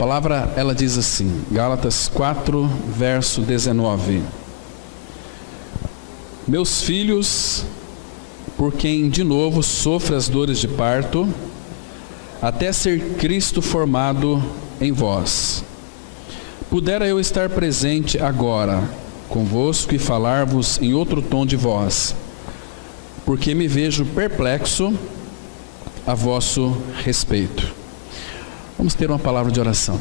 palavra, ela diz assim, Gálatas 4, verso 19. Meus filhos, por quem de novo sofre as dores de parto, até ser Cristo formado em vós. Pudera eu estar presente agora convosco e falar-vos em outro tom de voz, porque me vejo perplexo a vosso respeito. Vamos ter uma palavra de oração.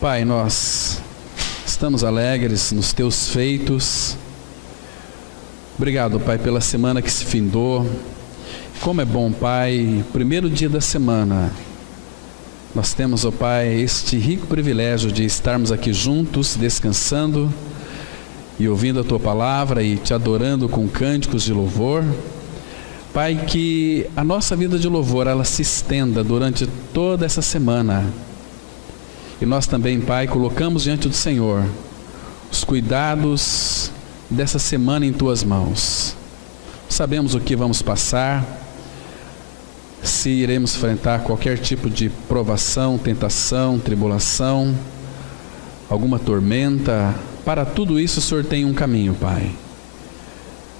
Pai, nós estamos alegres nos teus feitos. Obrigado, Pai, pela semana que se findou. Como é bom, Pai, primeiro dia da semana, nós temos, ó Pai, este rico privilégio de estarmos aqui juntos, descansando e ouvindo a Tua palavra e Te adorando com cânticos de louvor. Pai, que a nossa vida de louvor, ela se estenda durante toda essa semana. E nós também, Pai, colocamos diante do Senhor os cuidados dessa semana em Tuas mãos. Sabemos o que vamos passar, se iremos enfrentar qualquer tipo de provação, tentação, tribulação, alguma tormenta. Para tudo isso o Senhor tem um caminho, Pai.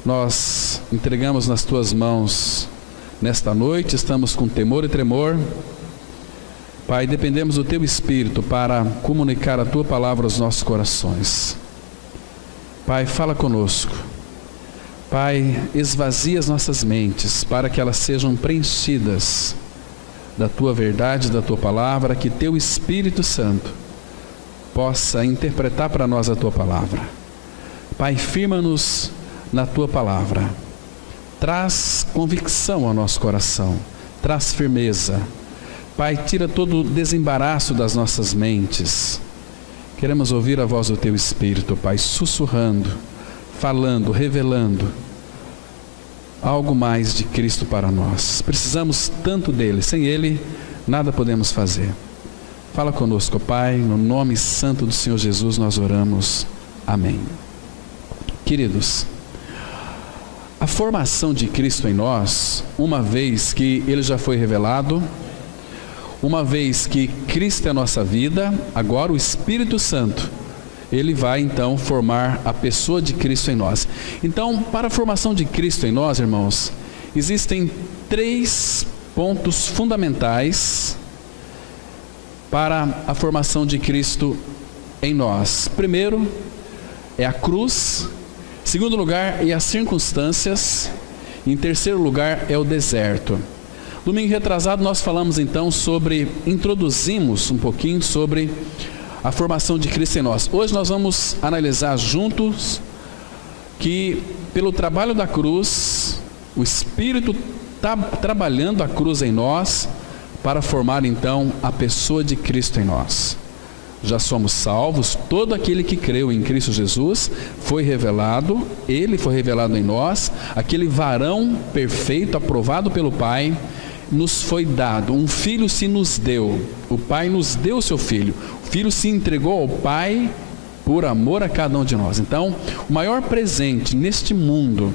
Nós entregamos nas Tuas mãos nesta noite, estamos com temor e tremor. Pai, dependemos do Teu Espírito para comunicar a Tua palavra aos nossos corações. Pai, fala conosco. Pai, esvazia as nossas mentes para que elas sejam preenchidas da Tua verdade, da Tua palavra, que Teu Espírito Santo possa interpretar para nós a Tua palavra. Pai, firma-nos na Tua palavra. Traz convicção ao nosso coração, traz firmeza. Pai, tira todo o desembaraço das nossas mentes. Queremos ouvir a voz do Teu Espírito, Pai, sussurrando, falando, revelando algo mais de Cristo para nós. Precisamos tanto dele, sem ele nada podemos fazer. Fala conosco, Pai, no nome santo do Senhor Jesus nós oramos. Amém. Queridos, a formação de Cristo em nós, uma vez que ele já foi revelado, uma vez que Cristo é a nossa vida, agora o Espírito Santo, ele vai então formar a pessoa de Cristo em nós. Então, para a formação de Cristo em nós, irmãos, existem 3 pontos fundamentais para a formação de Cristo em nós. Primeiro é a cruz, segundo lugar é as circunstâncias, e em terceiro lugar é o deserto. Domingo retrasado nós falamos então introduzimos um pouquinho sobre a formação de Cristo em nós. Hoje nós vamos analisar juntos que pelo trabalho da cruz, o Espírito está trabalhando a cruz em nós para formar então a pessoa de Cristo em nós. Já somos salvos, todo aquele que creu em Cristo Jesus foi revelado, ele foi revelado em nós, aquele varão perfeito, aprovado pelo Pai, nos foi dado, um filho se nos deu, o Pai nos deu o seu filho, o filho se entregou ao Pai por amor a cada um de nós. Então, o maior presente neste mundo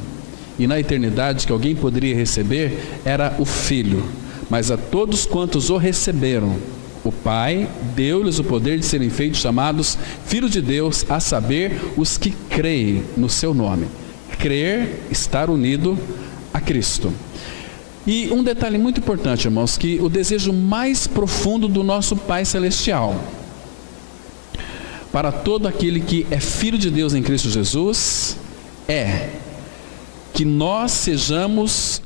e na eternidade que alguém poderia receber era o filho, mas a todos quantos o receberam, o Pai deu-lhes o poder de serem feitos chamados filhos de Deus, a saber, os que creem no seu nome. Crer, estar unido a Cristo. E um detalhe muito importante, irmãos, que o desejo mais profundo do nosso Pai Celestial, para todo aquele que é filho de Deus em Cristo Jesus, é que nós sejamos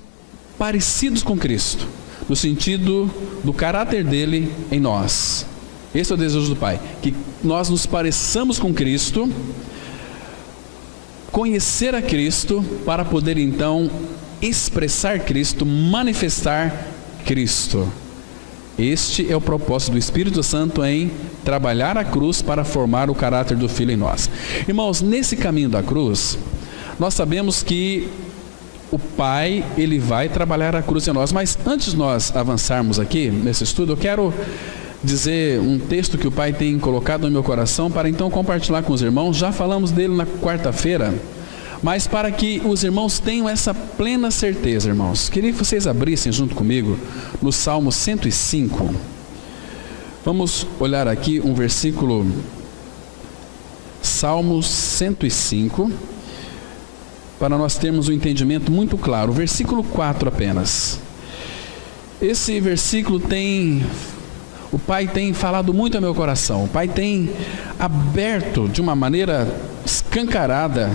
parecidos com Cristo, no sentido do caráter dele em nós. Esse é o desejo do Pai, que nós nos pareçamos com Cristo, conhecer a Cristo, para poder então expressar Cristo, manifestar Cristo. Este é o propósito do Espírito Santo em trabalhar a cruz para formar o caráter do Filho em nós. Irmãos, nesse caminho da cruz, nós sabemos que o Pai, ele vai trabalhar a cruz em nós. Mas antes de nós avançarmos aqui nesse estudo, eu quero dizer um texto que o Pai tem colocado no meu coração para então compartilhar com os irmãos. Já falamos dele na quarta-feira, mas para que os irmãos tenham essa plena certeza, irmãos, queria que vocês abrissem junto comigo no Salmo 105. Vamos olhar aqui um versículo, Salmos 105, para nós termos um entendimento muito claro. O versículo 4 apenas. Esse versículo o Pai tem falado muito ao meu coração. O Pai tem aberto de uma maneira escancarada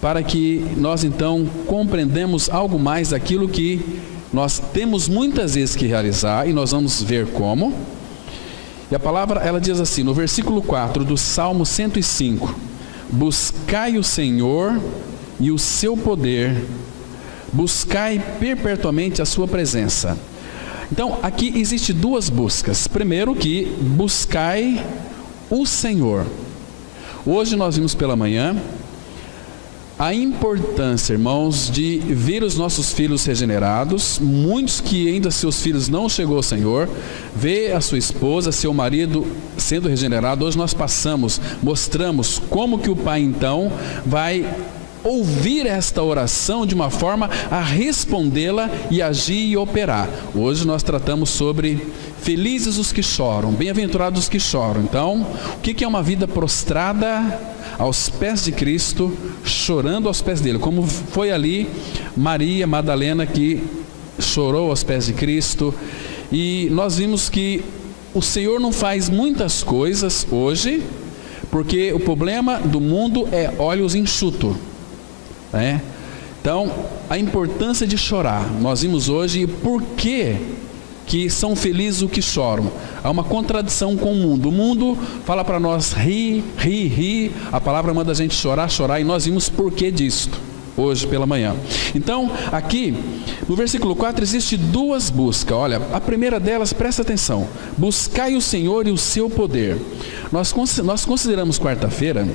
para que nós então compreendamos algo mais daquilo que nós temos muitas vezes que realizar, e nós vamos ver como. E a palavra, ela diz assim, no versículo 4 do Salmo 105, buscai o Senhor e o seu poder, buscai perpetuamente a sua presença. Então, aqui existe duas buscas. Primeiro que buscai o Senhor. Hoje nós vimos pela manhã a importância, irmãos, de ver os nossos filhos regenerados. Muitos que ainda seus filhos não chegou ao Senhor, ver a sua esposa, seu marido sendo regenerado. Hoje nós mostramos como que o pai então vai ouvir esta oração de uma forma a respondê-la e agir e operar. Hoje nós tratamos sobre felizes os que choram, bem-aventurados os que choram. Então, o que é uma vida prostrada aos pés de Cristo, chorando aos pés dele? Como foi ali Maria Madalena, que chorou aos pés de Cristo. E nós vimos que o Senhor não faz muitas coisas hoje, porque o problema do mundo é olhos enxutos. Então, a importância de chorar. Nós vimos hoje por que são felizes os que choram. Há uma contradição com o mundo. O mundo fala para nós rir. A palavra manda a gente chorar, e nós vimos por que disto hoje pela manhã. Então, aqui no versículo 4 existe duas buscas. Olha, a primeira delas, presta atenção: buscai o Senhor e o seu poder. Nós consideramos quarta-feira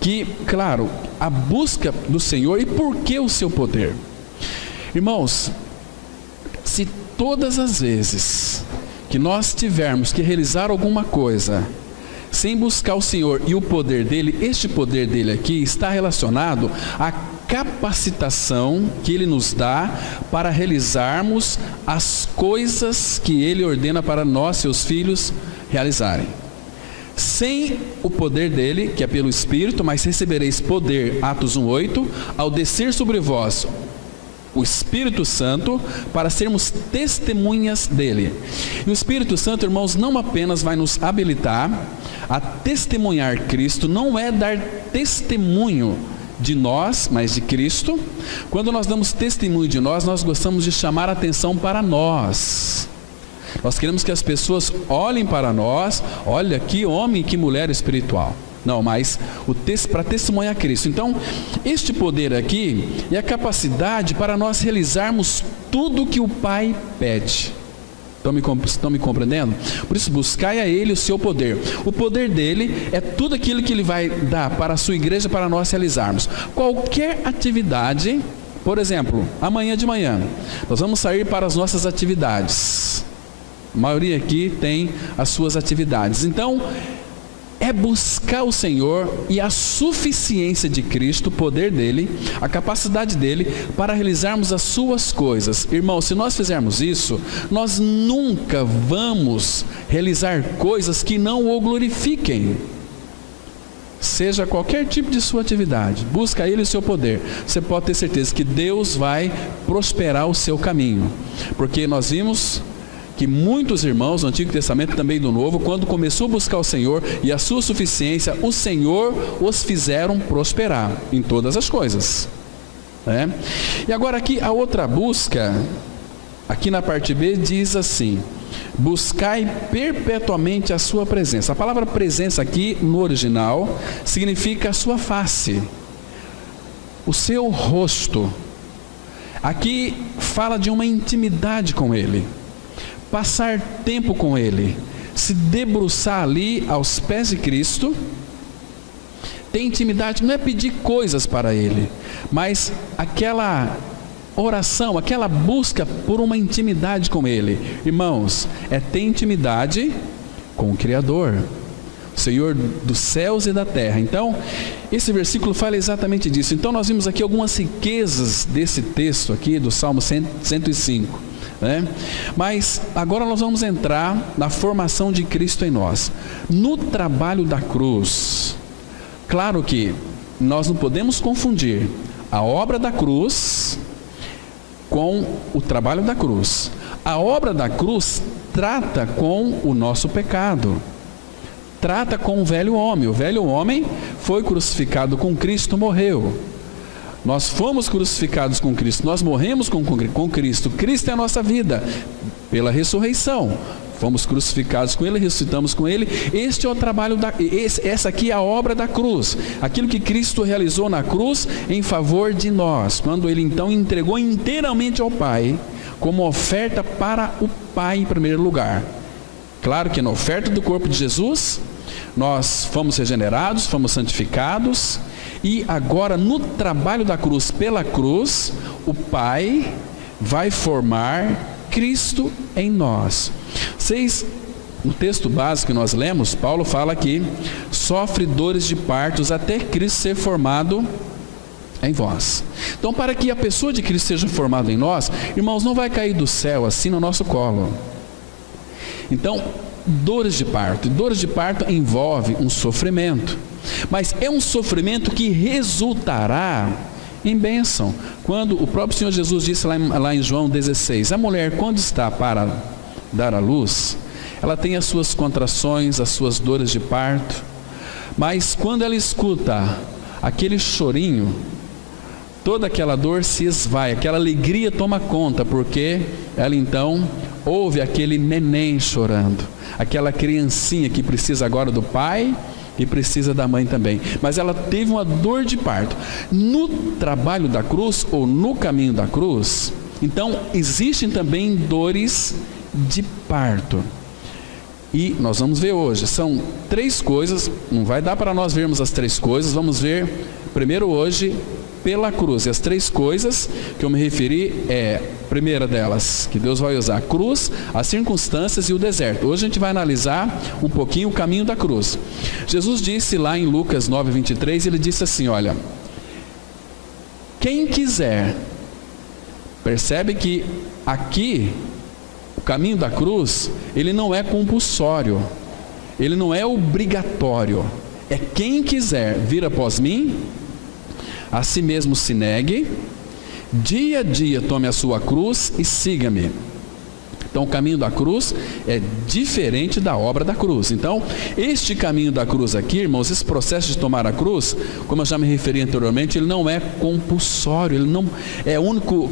que, claro, a busca do Senhor. E por que o seu poder? Irmãos, se todas as vezes que nós tivermos que realizar alguma coisa sem buscar o Senhor e o poder dele, este poder dele aqui está relacionado à capacitação que ele nos dá para realizarmos as coisas que ele ordena para nós, seus filhos, realizarem. Sem o poder dele, que é pelo Espírito, mas recebereis poder, Atos 1:8, ao descer sobre vós o Espírito Santo, para sermos testemunhas dele. E o Espírito Santo, irmãos, não apenas vai nos habilitar a testemunhar Cristo, não é dar testemunho de nós, mas de Cristo. Quando nós damos testemunho de nós gostamos de chamar a atenção para nós. Nós queremos que as pessoas olhem para nós, olha que homem, que mulher espiritual. Não, mas para testemunhar Cristo. Então, este poder aqui é a capacidade para nós realizarmos tudo que o Pai pede. Estão me compreendendo? Por isso, buscai a Ele o seu poder. O poder dele é tudo aquilo que Ele vai dar para a sua igreja, para nós realizarmos. Qualquer atividade, por exemplo, amanhã de manhã, nós vamos sair para as nossas atividades. A maioria aqui tem as suas atividades. Então, é buscar o Senhor e a suficiência de Cristo, o poder dele, a capacidade dele para realizarmos as suas coisas. Irmão, se nós fizermos isso, nós nunca vamos realizar coisas que não o glorifiquem. Seja qualquer tipo de sua atividade, busca ele e o seu poder. Você pode ter certeza que Deus vai prosperar o seu caminho, porque nós vimos que muitos irmãos do Antigo Testamento, também do Novo, quando começou a buscar o Senhor e a sua suficiência, o Senhor os fizeram prosperar em todas as coisas. E agora aqui a outra busca, aqui na parte B, diz assim: buscai perpetuamente a sua presença. A palavra presença aqui no original significa a sua face, o seu rosto. Aqui fala de uma intimidade com ele, passar tempo com ele, se debruçar ali aos pés de Cristo. Ter intimidade não é pedir coisas para ele, mas aquela oração, aquela busca por uma intimidade com ele. Irmãos, é ter intimidade com o Criador, o Senhor dos céus e da terra. Então, esse versículo fala exatamente disso. Então, nós vimos aqui algumas riquezas desse texto aqui do Salmo 105. né? Mas agora nós vamos entrar na formação de Cristo em nós. No trabalho da cruz, claro que nós não podemos confundir a obra da cruz com o trabalho da cruz. A obra da cruz trata com o nosso pecado, trata com o velho homem. O velho homem foi crucificado com Cristo, morreu. Nós fomos crucificados com Cristo, nós morremos com Cristo. Cristo é a nossa vida, pela ressurreição. Fomos crucificados com Ele, ressuscitamos com Ele. Este é o trabalho essa aqui é a obra da cruz. Aquilo que Cristo realizou na cruz em favor de nós. Quando Ele então entregou inteiramente ao Pai, como oferta para o Pai em primeiro lugar. Claro que na oferta do corpo de Jesus, nós fomos regenerados, fomos santificados. E agora no trabalho da cruz, pela cruz, o Pai vai formar Cristo em nós. No texto básico que nós lemos, Paulo fala que sofre dores de partos até Cristo ser formado em vós. Então, para que a pessoa de Cristo seja formada em nós, irmãos, não vai cair do céu assim no nosso colo. Então, dores de parto. Dores de parto envolve um sofrimento, mas é um sofrimento que resultará em bênção. Quando o próprio Senhor Jesus disse lá em João 16, a mulher quando está para dar à luz, ela tem as suas contrações, as suas dores de parto, mas quando ela escuta aquele chorinho, toda aquela dor se esvai, aquela alegria toma conta, porque ela então ouve aquele neném chorando, aquela criancinha que precisa agora do pai e precisa da mãe também, mas ela teve uma dor de parto. No trabalho da cruz, ou no caminho da cruz, então existem também dores de parto. E nós vamos ver hoje, são 3 coisas, não vai dar para nós vermos as 3 coisas, vamos ver primeiro hoje pela cruz. E as 3 coisas que eu me referi a primeira delas, que Deus vai usar: a cruz, as circunstâncias e o deserto. Hoje a gente vai analisar um pouquinho o caminho da cruz. Jesus disse lá em Lucas 9:23, ele disse assim, olha, quem quiser, percebe que aqui o caminho da cruz, ele não é compulsório, ele não é obrigatório, é quem quiser vir após mim, a si mesmo se negue, dia a dia tome a sua cruz e siga-me. Então o caminho da cruz é diferente da obra da cruz. Então este caminho da cruz aqui, irmãos, esse processo de tomar a cruz, como eu já me referi anteriormente, ele não é compulsório, ele não é único,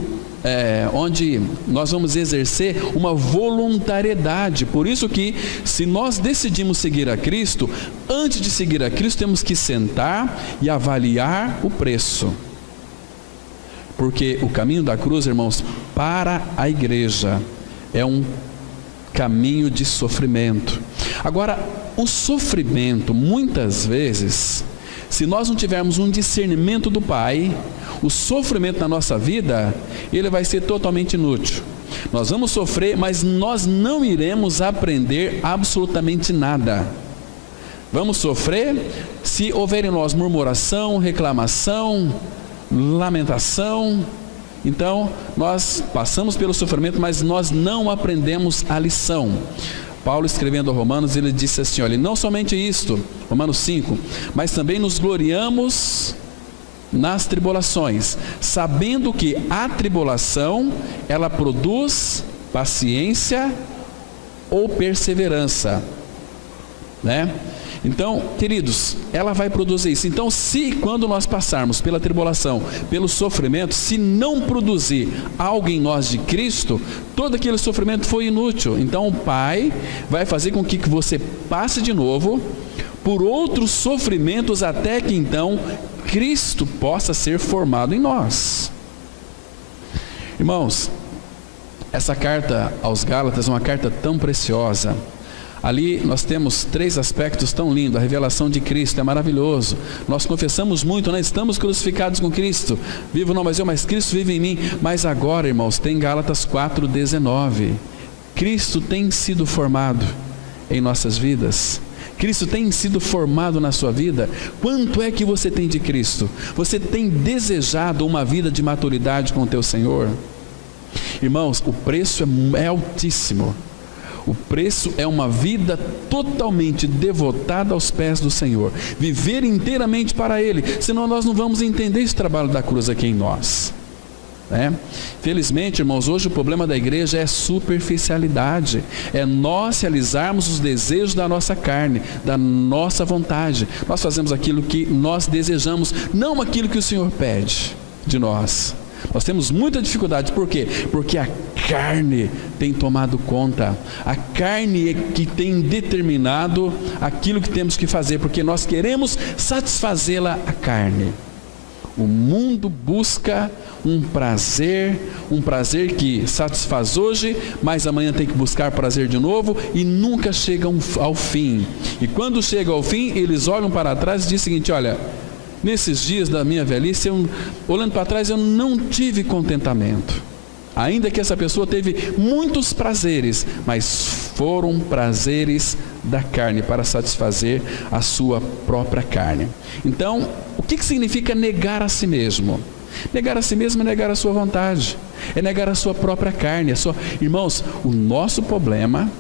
onde nós vamos exercer uma voluntariedade. Por isso que se nós decidimos seguir a Cristo, antes de seguir a Cristo temos que sentar e avaliar o preço. Porque o caminho da cruz, irmãos, para a igreja é um caminho de sofrimento. Agora, o sofrimento, muitas vezes, se nós não tivermos um discernimento do Pai, o sofrimento na nossa vida, ele vai ser totalmente inútil. Nós vamos sofrer, mas nós não iremos aprender absolutamente nada. Vamos sofrer se houver em nós murmuração, reclamação, lamentação. Então, nós passamos pelo sofrimento, mas nós não aprendemos a lição. Paulo, escrevendo a Romanos, ele disse assim, olha, não somente isto, Romanos 5, mas também nos gloriamos nas tribulações, sabendo que a tribulação, ela produz paciência ou perseverança, né? Então, queridos, ela vai produzir isso. Então, se quando nós passarmos pela tribulação, pelo sofrimento, se não produzir algo em nós de Cristo, todo aquele sofrimento foi inútil. Então, o Pai vai fazer com que você passe de novo por outros sofrimentos, até que então Cristo possa ser formado em nós. Irmãos, essa carta aos Gálatas é uma carta tão preciosa. Ali nós temos 3 aspectos tão lindos. A revelação de Cristo é maravilhoso. Nós confessamos muito, né? Estamos crucificados com Cristo. Vivo não mais eu, mas Cristo vive em mim. Mas agora, irmãos, tem Gálatas 4:19. Cristo tem sido formado em nossas vidas. Cristo tem sido formado na sua vida. Quanto é que você tem de Cristo? Você tem desejado uma vida de maturidade com o teu Senhor? Irmãos, o preço é altíssimo. O preço é uma vida totalmente devotada aos pés do Senhor, viver inteiramente para Ele, senão nós não vamos entender esse trabalho da cruz aqui em nós, né? Felizmente, irmãos, hoje o problema da igreja é superficialidade, é nós realizarmos os desejos da nossa carne, da nossa vontade. Nós fazemos aquilo que nós desejamos, não aquilo que o Senhor pede de nós. Nós temos muita dificuldade, por quê? Porque a carne tem tomado conta, a carne é que tem determinado aquilo que temos que fazer, porque nós queremos satisfazê-la a carne. O mundo busca um prazer que satisfaz hoje, mas amanhã tem que buscar prazer de novo e nunca chega ao fim. E quando chega ao fim, eles olham para trás e dizem o seguinte: olha, nesses dias da minha velhice, olhando para trás, eu não tive contentamento. Ainda que essa pessoa teve muitos prazeres, mas foram prazeres da carne, para satisfazer a sua própria carne. Então, o que significa negar a si mesmo? Negar a si mesmo é negar a sua vontade, é negar a sua própria carne. Irmãos, o nosso problema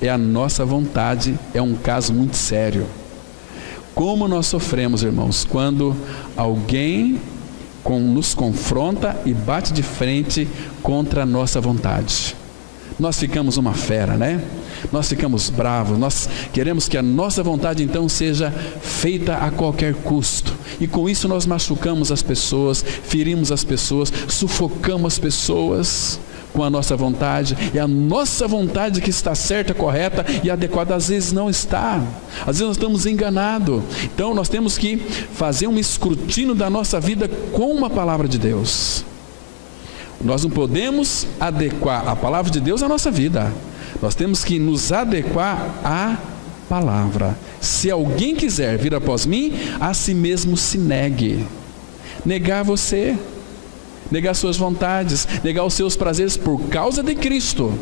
é a nossa vontade, é um caso muito sério. Como nós sofremos, irmãos, quando alguém nos confronta e bate de frente contra a nossa vontade. Nós ficamos uma fera, né? Nós ficamos bravos, nós queremos que a nossa vontade então seja feita a qualquer custo. E com isso nós machucamos as pessoas, ferimos as pessoas, sufocamos as pessoas com a nossa vontade. E a nossa vontade que está certa, correta e adequada, às vezes não está. Às vezes nós estamos enganados. Então nós temos que fazer um escrutínio da nossa vida com a palavra de Deus. Nós não podemos adequar a palavra de Deus à nossa vida. Nós temos que nos adequar à palavra. Se alguém quiser vir após mim, a si mesmo se negue. Negar você, negar suas vontades, negar os seus prazeres por causa de Cristo.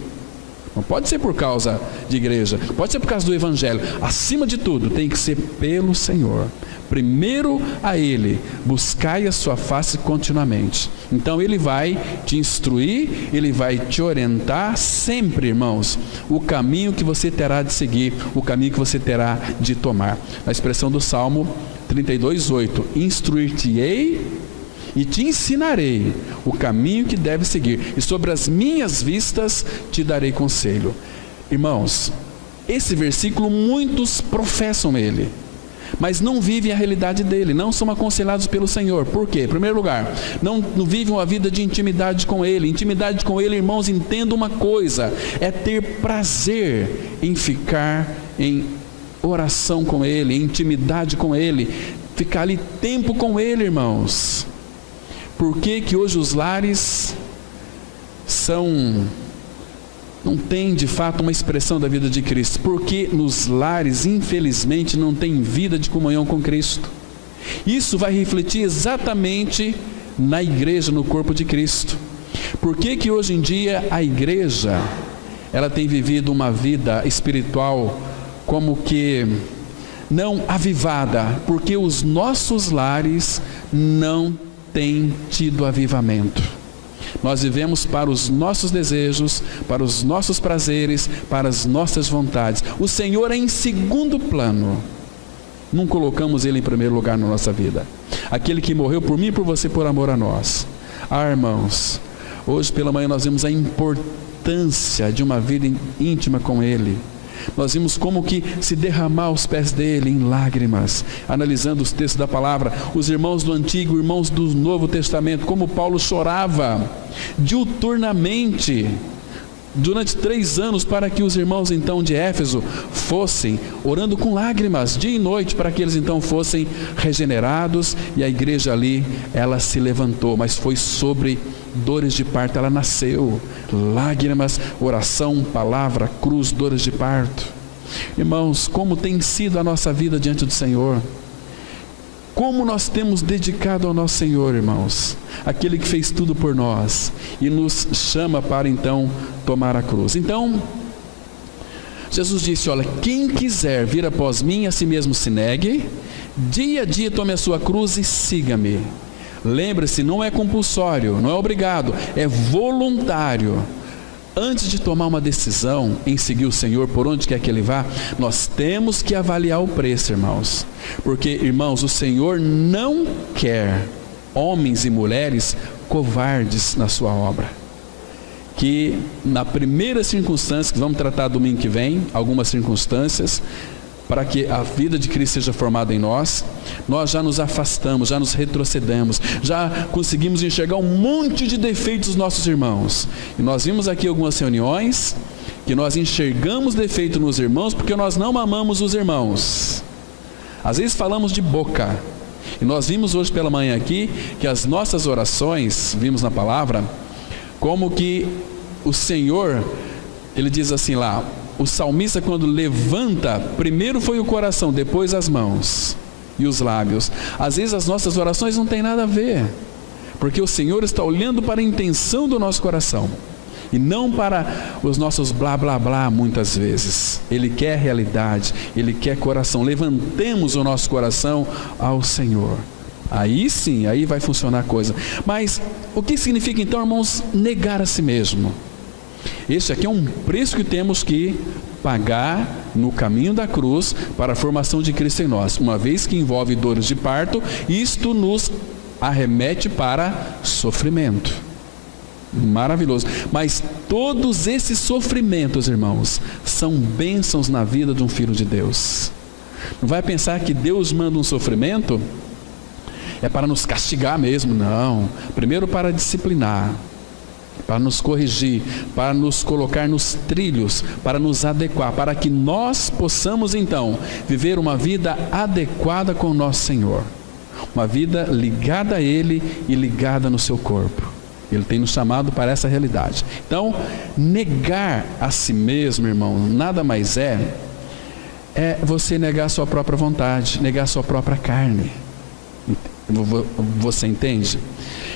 Não pode ser por causa de igreja, pode ser por causa do Evangelho. Acima de tudo, tem que ser pelo Senhor. Primeiro a Ele, buscai a sua face continuamente. Então Ele vai te instruir, Ele vai te orientar sempre, irmãos, o caminho que você terá de seguir, o caminho que você terá de tomar. A expressão do Salmo 32:8: instruir-te-ei e te ensinarei o caminho que deve seguir, e sobre as minhas vistas te darei conselho. Irmãos, esse versículo muitos professam ele, mas não vivem a realidade dele, não são aconselhados pelo Senhor. Por quê? Em primeiro lugar, não vivem uma vida de intimidade com Ele. Intimidade com Ele, irmãos, entenda uma coisa: é ter prazer em ficar em oração com Ele, em intimidade com Ele, ficar ali tempo com Ele, irmãos. Por que hoje os lares não tem de fato uma expressão da vida de Cristo? Porque nos lares, infelizmente, não tem vida de comunhão com Cristo. Isso vai refletir exatamente na igreja, no corpo de Cristo. Por que hoje em dia a igreja, ela tem vivido uma vida espiritual como que não avivada? Porque os nossos lares não têm tido avivamento. Nós vivemos para os nossos desejos, para os nossos prazeres, para as nossas vontades. O Senhor é em segundo plano. Não colocamos Ele em primeiro lugar na nossa vida. Aquele que morreu por mim e por você, por amor a nós. Irmãos, hoje pela manhã nós vimos a importância de uma vida íntima com Ele. Nós vimos como que se derramar aos pés dele em lágrimas, analisando os textos da palavra. Os irmãos do Antigo, irmãos do Novo Testamento, como Paulo chorava diuturnamente durante 3 anos, para que os irmãos então de Éfeso fossem orando com lágrimas dia e noite, para que eles então fossem regenerados. E a igreja ali, ela se levantou, mas foi sobre dores de parto, ela nasceu. Lágrimas, oração, palavra, cruz, dores de parto. Irmãos, como tem sido a nossa vida diante do Senhor? Como nós temos dedicado ao nosso Senhor, irmãos, aquele que fez tudo por nós e nos chama para então tomar a cruz. Então, Jesus disse: olha, quem quiser vir após mim, a si mesmo se negue, dia a dia tome a sua cruz e siga-me. Lembre-se, não é compulsório, não é obrigado, é voluntário. Antes de tomar uma decisão em seguir o Senhor por onde quer que Ele vá, nós temos que avaliar o preço, irmãos. Porque, irmãos, o Senhor não quer homens e mulheres covardes na sua obra. Que na primeira circunstância, que vamos tratar domingo que vem, algumas circunstâncias, para que a vida de Cristo seja formada em nós, nós já nos afastamos, já nos retrocedemos, já conseguimos enxergar um monte de defeitos dos nossos irmãos. E nós vimos aqui algumas reuniões, que nós enxergamos defeito nos irmãos, porque nós não amamos os irmãos. Às vezes falamos de boca, e nós vimos hoje pela manhã aqui, que as nossas orações, vimos na palavra, como que o Senhor, Ele diz assim lá, o salmista quando levanta, primeiro foi o coração, depois as mãos e os lábios. Às vezes as nossas orações não têm nada a ver, porque o Senhor está olhando para a intenção do nosso coração, e não para os nossos blá blá blá muitas vezes. Ele quer realidade, Ele quer coração. Levantemos o nosso coração ao Senhor. Aí sim, aí vai funcionar a coisa. Mas o que significa então, irmãos, negar a si mesmo? Esse aqui é um preço que temos que pagar no caminho da cruz para a formação de Cristo em nós. Uma vez que envolve dores de parto, isto nos arremete para sofrimento. Maravilhoso. Mas todos esses sofrimentos, irmãos, são bênçãos na vida de um filho de Deus. Não vai pensar que Deus manda um sofrimento é para nos castigar mesmo, não. Primeiro para disciplinar, para nos corrigir, para nos colocar nos trilhos, para nos adequar, para que nós possamos então viver uma vida adequada com o nosso Senhor, uma vida ligada a Ele e ligada no seu corpo. Ele tem nos chamado para essa realidade. Então, negar a si mesmo, irmão, nada mais é você negar a sua própria vontade, negar a sua própria carne. Você entende?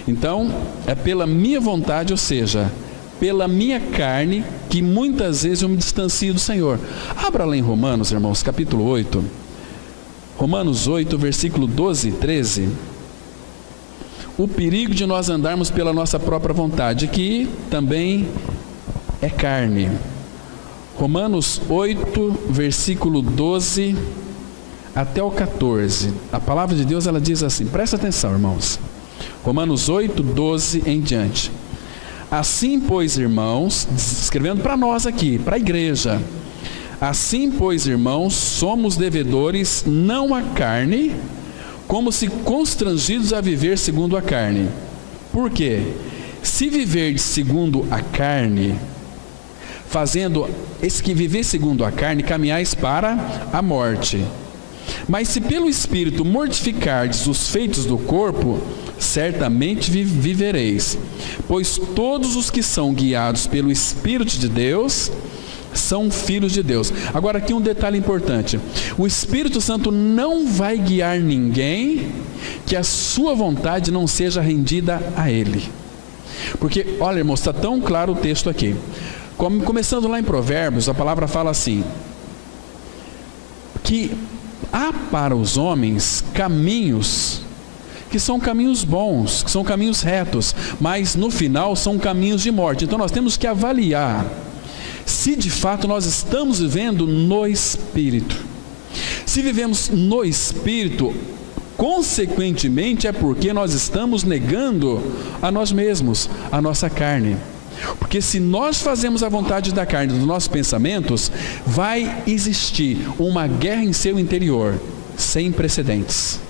Então, é pela minha vontade, ou seja, pela minha carne, que muitas vezes eu me distancio do Senhor. Abra lá em Romanos, irmãos, capítulo 8. Romanos 8, versículo 12 e 13. O perigo de nós andarmos pela nossa própria vontade, que também é carne. Romanos 8, versículo 12 até o 14. A palavra de Deus, ela diz assim, presta atenção, irmãos. Romanos 8, 12 em diante. Assim, pois, irmãos, escrevendo para nós aqui, para a igreja. Assim, pois, irmãos, somos devedores não à carne, como se constrangidos a viver segundo a carne. Por quê? Se viver segundo a carne, fazendo esse que viver segundo a carne, caminhais para a morte. Mas se pelo Espírito mortificardes os feitos do corpo, certamente vivereis. Pois todos os que são guiados pelo Espírito de Deus são filhos de Deus. Agora aqui um detalhe importante. O Espírito Santo não vai guiar ninguém que a sua vontade não seja rendida a Ele. Porque, olha, irmãos, está tão claro o texto aqui. Começando lá em Provérbios, a palavra fala assim, que há para os homens caminhos que são caminhos bons, que são caminhos retos, mas no final são caminhos de morte. Então nós temos que avaliar se de fato nós estamos vivendo no Espírito. Se vivemos no Espírito, consequentemente é porque nós estamos negando a nós mesmos, a nossa carne. Porque se nós fazemos a vontade da carne dos nossos pensamentos, vai existir uma guerra em seu interior, sem precedentes.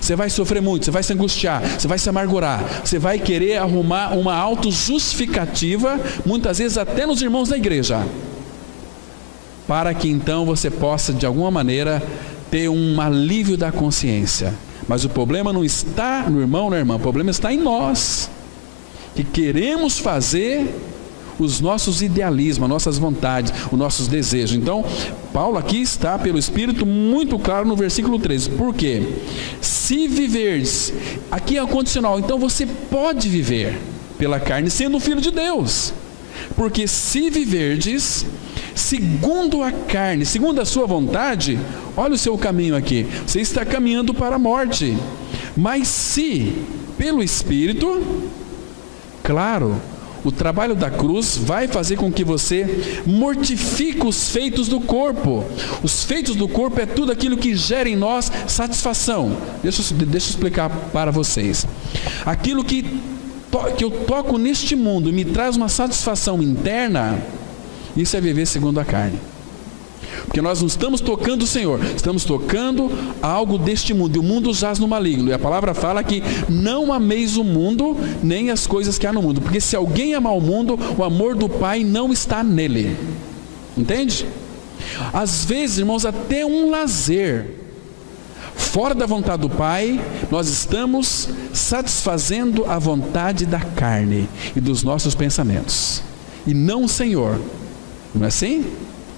Você vai sofrer muito, você vai se angustiar, você vai se amargurar, você vai querer arrumar uma autojustificativa, muitas vezes até nos irmãos da igreja, para que então você possa de alguma maneira ter um alívio da consciência. Mas o problema não está no irmão ou na irmã, o problema está em nós, que queremos fazer os nossos idealismos, as nossas vontades, os nossos desejos. Então, Paulo aqui está pelo Espírito muito claro no versículo 13. Por quê? Se viverdes, aqui é o condicional, então você pode viver pela carne sendo um filho de Deus. Porque se viverdes segundo a carne, segundo a sua vontade, olha o seu caminho aqui, você está caminhando para a morte. Mas se pelo Espírito, claro, o trabalho da cruz vai fazer com que você mortifique os feitos do corpo. Os feitos do corpo é tudo aquilo que gera em nós satisfação. Deixa eu explicar para vocês. Aquilo que eu toco neste mundo e me traz uma satisfação interna, isso é viver segundo a carne. Porque nós não estamos tocando o Senhor, estamos tocando algo deste mundo, e o mundo jaz no maligno, e a palavra fala que não ameis o mundo, nem as coisas que há no mundo, porque se alguém amar o mundo, o amor do Pai não está nele. Entende? Às vezes, irmãos, até um lazer fora da vontade do Pai, nós estamos satisfazendo a vontade da carne e dos nossos pensamentos, e não o Senhor. Não é assim?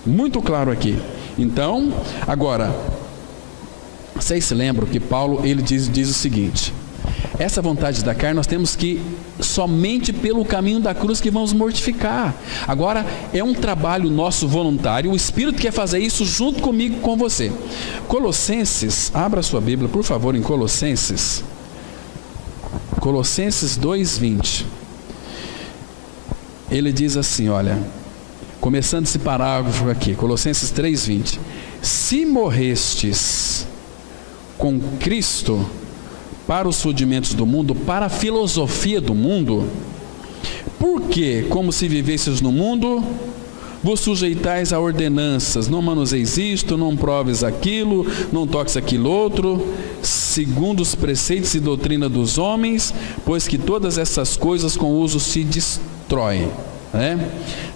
Muito claro aqui. Então, agora, vocês se lembram que Paulo, ele diz o seguinte: essa vontade da carne nós temos que somente pelo caminho da cruz que vamos mortificar. Agora, é um trabalho nosso voluntário, o Espírito quer fazer isso junto comigo, com você. Colossenses, abra sua Bíblia, por favor, em Colossenses 2:20. Ele diz assim, olha, começando esse parágrafo aqui, Colossenses 3:20. Se morrestes com Cristo para os rudimentos do mundo, para a filosofia do mundo, porque, como se vivesses no mundo, vos sujeitais a ordenanças, não manuseis isto, não proves aquilo, não toques aquilo outro, segundo os preceitos e doutrina dos homens, pois que todas essas coisas com uso se destroem.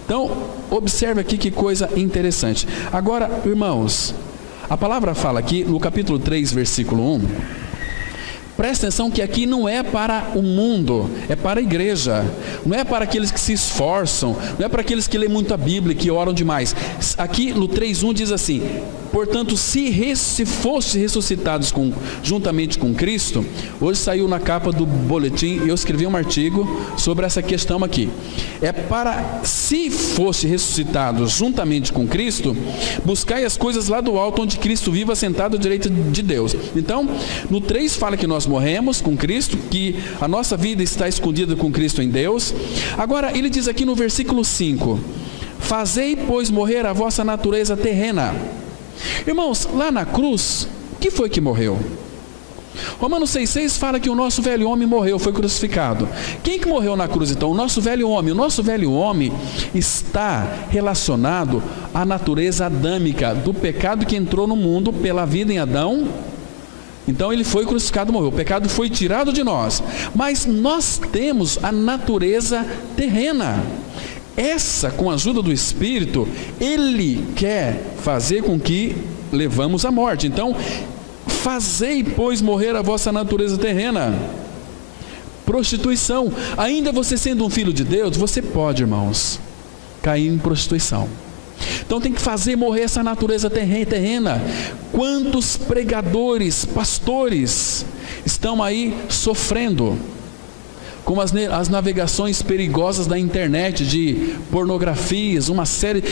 Então, observe aqui que coisa interessante. Agora, irmãos, a palavra fala aqui no capítulo 3, versículo 1, presta atenção que aqui não é para o mundo, é para a igreja, não é para aqueles que se esforçam, não é para aqueles que lêem muito a Bíblia, que oram demais. Aqui no 3:1 diz assim: portanto, se fosse ressuscitados juntamente com Cristo. Hoje saiu na capa do boletim, eu escrevi um artigo sobre essa questão aqui. É para, se fosse ressuscitados juntamente com Cristo, buscai as coisas lá do alto, onde Cristo vive assentado à direita de Deus. Então, no 3 fala que nós morremos com Cristo, que a nossa vida está escondida com Cristo em Deus. Agora, ele diz aqui no versículo 5: fazei, pois, morrer a vossa natureza terrena. Irmãos, lá na cruz, o que foi que morreu? Romanos 6,6 fala que o nosso velho homem morreu, foi crucificado. Quem que morreu na cruz então? O nosso velho homem. O nosso velho homem está relacionado à natureza adâmica, do pecado que entrou no mundo pela vida em Adão. Então ele foi crucificado, morreu, o pecado foi tirado de nós, mas nós temos a natureza terrena. Essa, com a ajuda do Espírito, ele quer fazer com que levamos à morte. Então, fazei, pois, morrer a vossa natureza terrena. Prostituição. Ainda você sendo um filho de Deus, você pode, irmãos, cair em prostituição. Então tem que fazer morrer essa natureza terrena. Quantos pregadores, pastores estão aí sofrendo com as navegações perigosas da internet, de pornografias, uma série.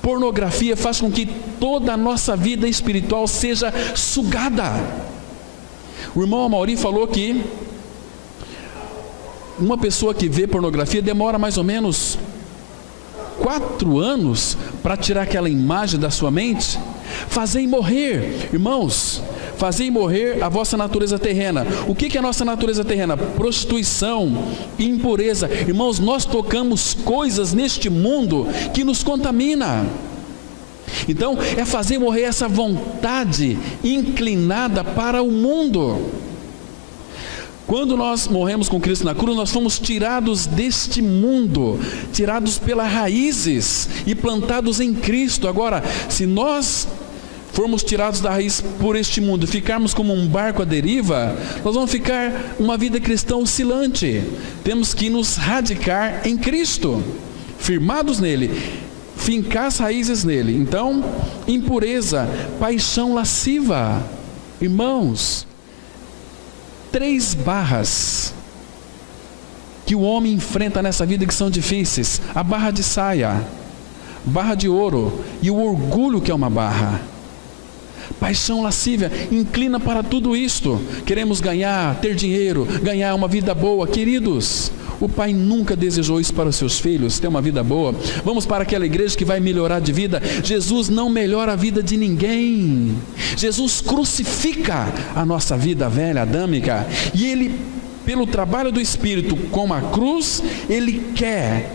Pornografia faz com que toda a nossa vida espiritual seja sugada. O irmão Amauri falou que uma pessoa que vê pornografia demora mais ou menos 4 anos para tirar aquela imagem da sua mente. Fazei morrer, irmãos, fazei morrer a vossa natureza terrena. O que é a nossa natureza terrena? Prostituição, impureza. Irmãos, nós tocamos coisas neste mundo que nos contamina. Então, é fazer morrer essa vontade inclinada para o mundo. Quando nós morremos com Cristo na cruz, nós fomos tirados deste mundo, tirados pelas raízes e plantados em Cristo. Agora, se nós formos tirados da raiz por este mundo e ficarmos como um barco à deriva, nós vamos ficar uma vida cristã oscilante. Temos que nos radicar em Cristo, firmados nele, fincar as raízes nele. Então, impureza, paixão lasciva. Irmãos, 3 barras que o homem enfrenta nessa vida que são difíceis: a barra de saia, barra de ouro e o orgulho, que é uma barra. Paixão lascívia inclina para tudo isto. Queremos ganhar, ter dinheiro, ganhar uma vida boa. Queridos, o Pai nunca desejou isso para os seus filhos, ter uma vida boa. Vamos para aquela igreja que vai melhorar de vida. Jesus não melhora a vida de ninguém. Jesus crucifica a nossa vida velha, adâmica. E Ele, pelo trabalho do Espírito com a cruz, Ele quer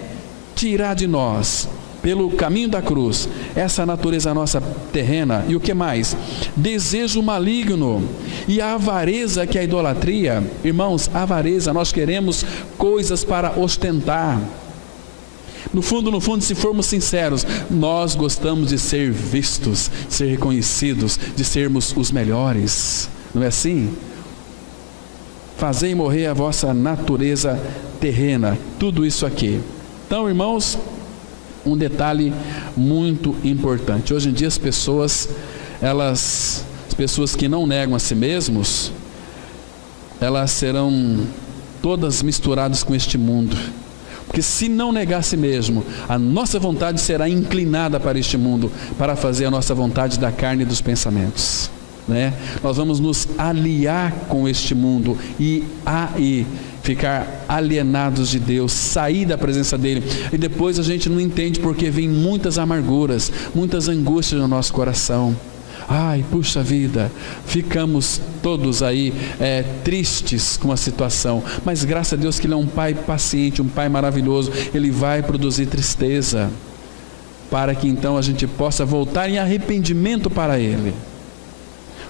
tirar de nós, pelo caminho da cruz, essa natureza nossa terrena. E o que mais? Desejo maligno e a avareza, que é a idolatria. Irmãos, avareza, nós queremos coisas para ostentar. No fundo, se formos sinceros, nós gostamos de ser vistos, de ser reconhecidos, de sermos os melhores. Não é assim? Fazei morrer a vossa natureza terrena. Tudo isso aqui. Então, irmãos, um detalhe muito importante. Hoje em dia as pessoas que não negam a si mesmos, elas serão todas misturadas com este mundo. Porque se não negar a si mesmo, a nossa vontade será inclinada para este mundo, para fazer a nossa vontade da carne e dos pensamentos, né? Nós vamos nos aliar com este mundo e ficar alienados de Deus, sair da presença dele, e depois a gente não entende porque vem muitas amarguras, muitas angústias no nosso coração. Ai, puxa vida, ficamos todos aí tristes com a situação, mas graças a Deus que Ele é um Pai paciente, um Pai maravilhoso. Ele vai produzir tristeza, para que então a gente possa voltar em arrependimento para Ele.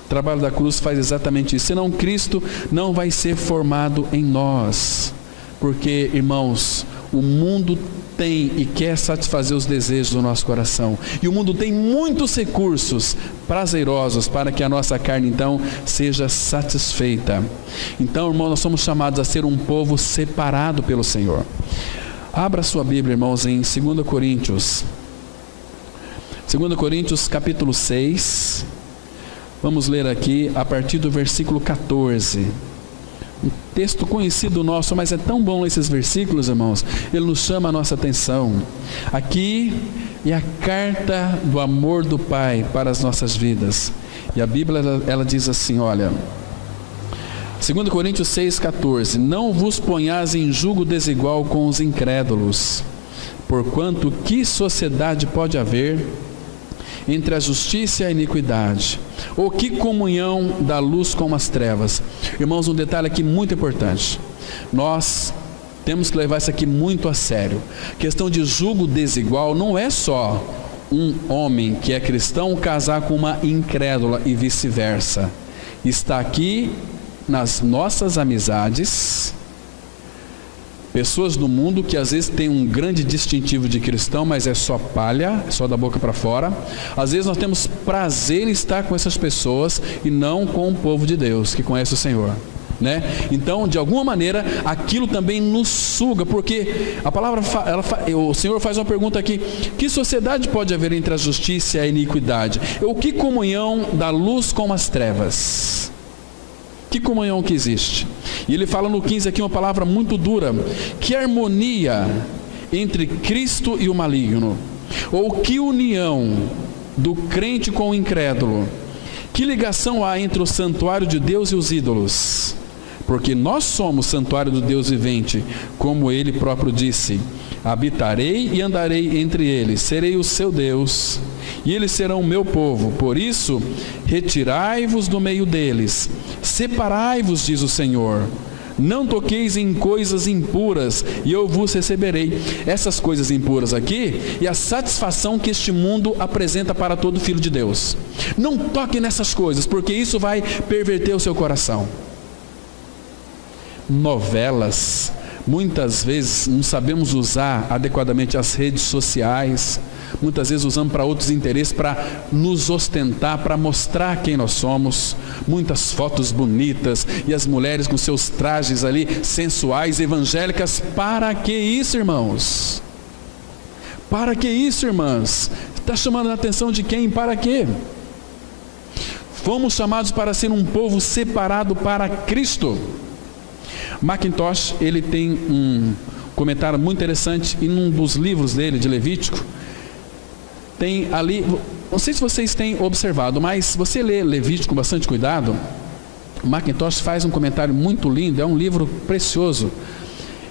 O trabalho da cruz faz exatamente isso. Senão Cristo não vai ser formado em nós. Porque, irmãos, o mundo tem e quer satisfazer os desejos do nosso coração. E o mundo tem muitos recursos prazerosos para que a nossa carne então seja satisfeita. Então, irmãos, nós somos chamados a ser um povo separado pelo Senhor. Abra sua Bíblia, irmãos, em 2 Coríntios. 2 Coríntios capítulo 6. Vamos ler aqui a partir do versículo 14. Um texto conhecido nosso, mas é tão bom esses versículos, irmãos. Ele nos chama a nossa atenção. Aqui é a carta do amor do Pai para as nossas vidas. E a Bíblia, ela diz assim, olha, 2 Coríntios 6,14: Não vos ponhais em julgo desigual com os incrédulos, porquanto que sociedade pode haver entre a justiça e a iniquidade? Ou que comunhão da luz com as trevas? Irmãos, um detalhe aqui muito importante. Nós temos que levar isso aqui muito a sério. A questão de julgo desigual não é só um homem que é cristão casar com uma incrédula e vice-versa. Está aqui nas nossas amizades, pessoas do mundo que às vezes tem um grande distintivo de cristão, mas é só palha, só da boca para fora. Às vezes nós temos prazer em estar com essas pessoas e não com o povo de Deus, que conhece o Senhor, né? Então, de alguma maneira, aquilo também nos suga, porque a palavra, o Senhor faz uma pergunta aqui: que sociedade pode haver entre a justiça e a iniquidade? Ou que comunhão da luz com as trevas? Que comunhão que existe? E ele fala no 15 aqui uma palavra muito dura: que harmonia entre Cristo e o maligno, ou que união do crente com o incrédulo, que ligação há entre o santuário de Deus e os ídolos? Porque nós somos santuário do Deus vivente, como ele próprio disse: habitarei e andarei entre eles, serei o seu Deus, e eles serão o meu povo. Por isso, retirai-vos do meio deles, separai-vos, diz o Senhor. Não toqueis em coisas impuras, e eu vos receberei. Essas coisas impuras aqui é a satisfação que este mundo apresenta para todo filho de Deus. Não toque nessas coisas, porque isso vai perverter o seu coração. Novelas, muitas vezes não sabemos usar adequadamente as redes sociais, muitas vezes usamos para outros interesses, para nos ostentar, para mostrar quem nós somos. Muitas fotos bonitas, e as mulheres com seus trajes ali sensuais, evangélicas. Para que isso, irmãos? Para que isso, irmãs? Está chamando a atenção de quem? Para quê? Fomos chamados para ser um povo separado para Cristo. Mackintosh, ele tem um comentário muito interessante em um dos livros dele, de Levítico. Tem ali Não sei se vocês têm observado, mas se você lê Levítico com bastante cuidado, o Mackintosh faz um comentário muito lindo, é um livro precioso,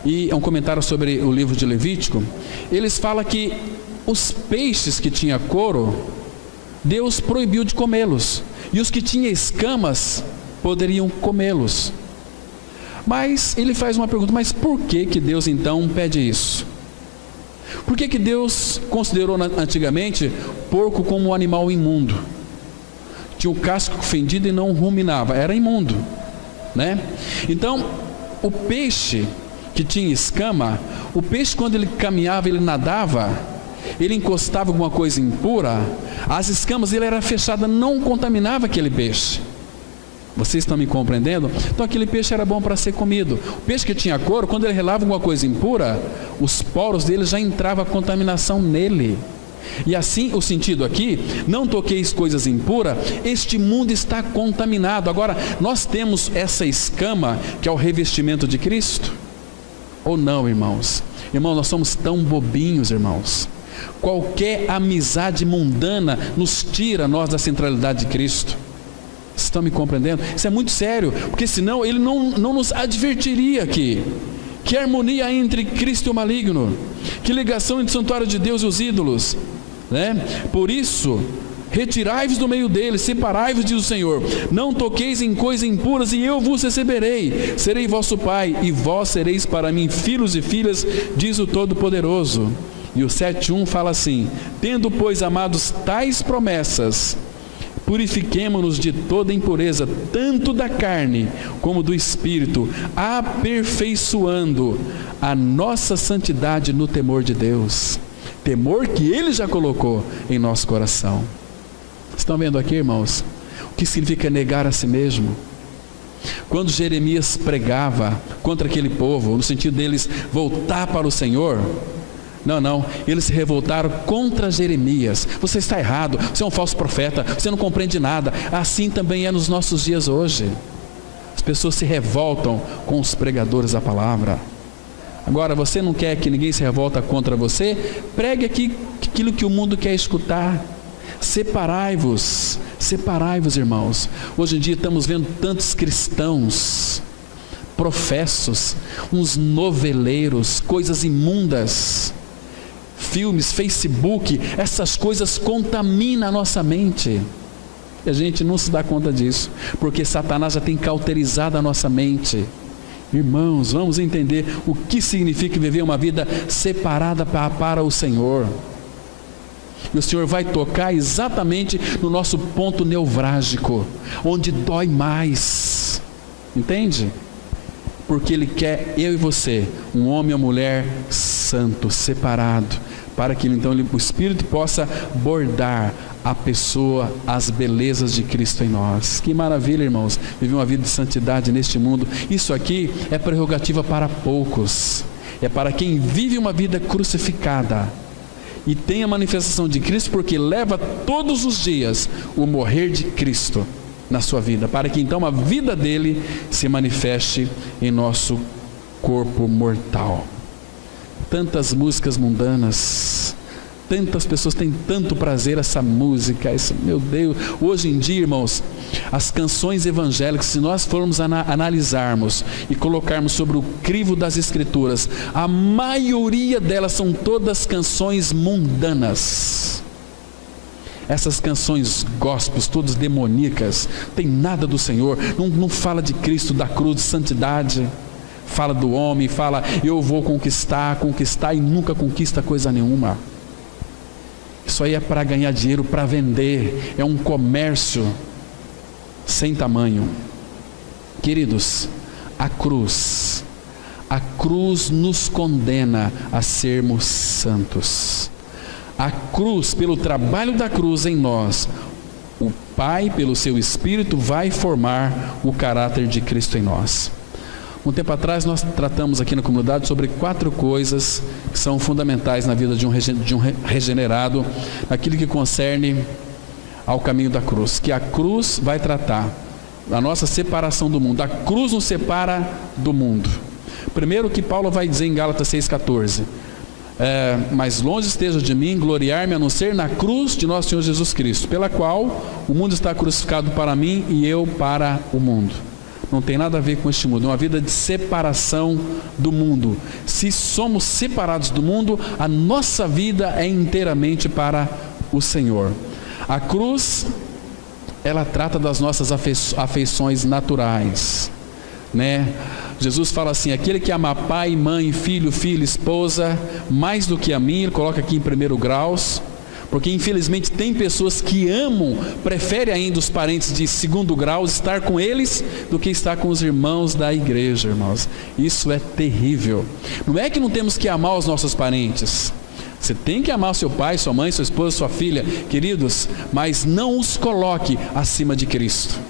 e é um comentário sobre o livro de Levítico. Eles falam que os peixes que tinham couro, Deus proibiu de comê-los, e os que tinham escamas poderiam comê-los. Mas ele faz uma pergunta: mas por que Deus então pede isso? Por que Deus considerou antigamente porco como um animal imundo? Tinha o casco fendido e não ruminava, era imundo, né? Então, o peixe que tinha escama, o peixe, quando ele caminhava, ele nadava, ele encostava alguma coisa impura, as escamas dele eram fechadas, não contaminava aquele peixe. Vocês estão me compreendendo? Então aquele peixe era bom para ser comido. O peixe que tinha couro, quando ele relava alguma coisa impura, os poros dele já entrava a contaminação nele. E assim o sentido aqui: não toqueis coisas impuras, este mundo está contaminado. Agora, nós temos essa escama que é o revestimento de Cristo? Ou não, irmãos? Irmãos, nós somos tão bobinhos, irmãos. Qualquer amizade mundana nos tira nós da centralidade de Cristo. Vocês estão me compreendendo? Isso é muito sério, porque senão ele não nos advertiria aqui. Que harmonia entre Cristo e o maligno, que ligação entre o santuário de Deus e os ídolos, né? Por isso, retirai-vos do meio deles, separai-vos, diz o Senhor, não toqueis em coisas impuras, e eu vos receberei, serei vosso pai, e vós sereis para mim filhos e filhas, diz o Todo-Poderoso. E o 7:1 fala assim: tendo, pois, amados, tais promessas, purifiquemo-nos de toda impureza, tanto da carne como do espírito, aperfeiçoando a nossa santidade no temor de Deus. Temor que Ele já colocou em nosso coração. Estão vendo aqui, irmãos, o que significa negar a si mesmo? Quando Jeremias pregava contra aquele povo, no sentido deles voltar para o Senhor, não, eles se revoltaram contra Jeremias. Você está errado, você é um falso profeta, você não compreende nada. Assim também é nos nossos dias hoje. As pessoas se revoltam com os pregadores da palavra. Agora, você não quer que ninguém se revolta contra você? Pregue aqui aquilo que o mundo quer escutar. Separai-vos, irmãos. Hoje em dia estamos vendo tantos cristãos professos, uns noveleiros, coisas imundas, filmes, Facebook, essas coisas contaminam a nossa mente. E a gente não se dá conta disso, porque Satanás já tem cauterizado a nossa mente. Irmãos, vamos entender o que significa viver uma vida separada para o Senhor. E o Senhor vai tocar exatamente no nosso ponto nevrálgico, onde dói mais. Entende? Porque Ele quer eu e você, um homem ou mulher santo, separado, para que então o Espírito possa bordar a pessoa, as belezas de Cristo em nós. Que maravilha, irmãos, viver uma vida de santidade neste mundo. Isso aqui é prerrogativa para poucos, é para quem vive uma vida crucificada e tem a manifestação de Cristo, porque leva todos os dias o morrer de Cristo na sua vida, para que então a vida dele se manifeste em nosso corpo mortal. Tantas músicas mundanas, tantas pessoas têm tanto prazer essa música, meu Deus. Hoje em dia, irmãos, as canções evangélicas, se nós formos analisarmos e colocarmos sobre o crivo das Escrituras, a maioria delas são todas canções mundanas. Essas canções gospels, todas demoníacas, tem nada do Senhor, não fala de Cristo, da cruz, de santidade. Fala do homem, fala eu vou conquistar e nunca conquista coisa nenhuma. Isso aí é para ganhar dinheiro, para vender, é um comércio sem tamanho. Queridos, a cruz nos condena a sermos santos. A cruz, pelo trabalho da cruz em nós, o Pai, pelo seu Espírito, vai formar o caráter de Cristo em nós. Um tempo atrás nós tratamos aqui na comunidade sobre 4 coisas que são fundamentais na vida de um regenerado, naquilo que concerne ao caminho da cruz, que a cruz vai tratar da nossa separação do mundo. A cruz nos separa do mundo. Primeiro, que Paulo vai dizer em Gálatas 6,14, mas longe esteja de mim gloriar-me a não ser na cruz de nosso Senhor Jesus Cristo, pela qual o mundo está crucificado para mim e eu para o mundo. Não tem nada a ver com este mundo, é uma vida de separação do mundo. Se somos separados do mundo, a nossa vida é inteiramente para o Senhor. A cruz, ela trata das nossas afeições naturais, né? Jesus fala assim: aquele que ama pai, mãe, filho, filha, esposa, mais do que a mim, ele coloca aqui em primeiro graus, porque infelizmente tem pessoas que amam, preferem ainda os parentes de segundo grau, estar com eles, do que estar com os irmãos da igreja, irmãos. Isso é terrível. Não é que não temos que amar os nossos parentes, você tem que amar seu pai, sua mãe, sua esposa, sua filha, queridos, mas não os coloque acima de Cristo.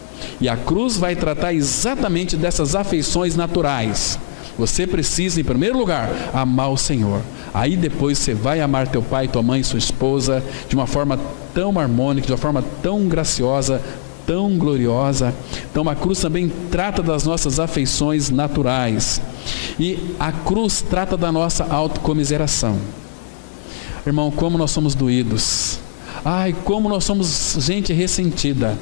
E a cruz vai tratar exatamente dessas afeições naturais. Você precisa, em primeiro lugar, amar o Senhor. Aí depois você vai amar teu pai, tua mãe, sua esposa, de uma forma tão harmônica, de uma forma tão graciosa, tão gloriosa. Então a cruz também trata das nossas afeições naturais. E a cruz trata da nossa autocomiseração. Irmão, como nós somos doídos. Ai, como nós somos gente ressentida.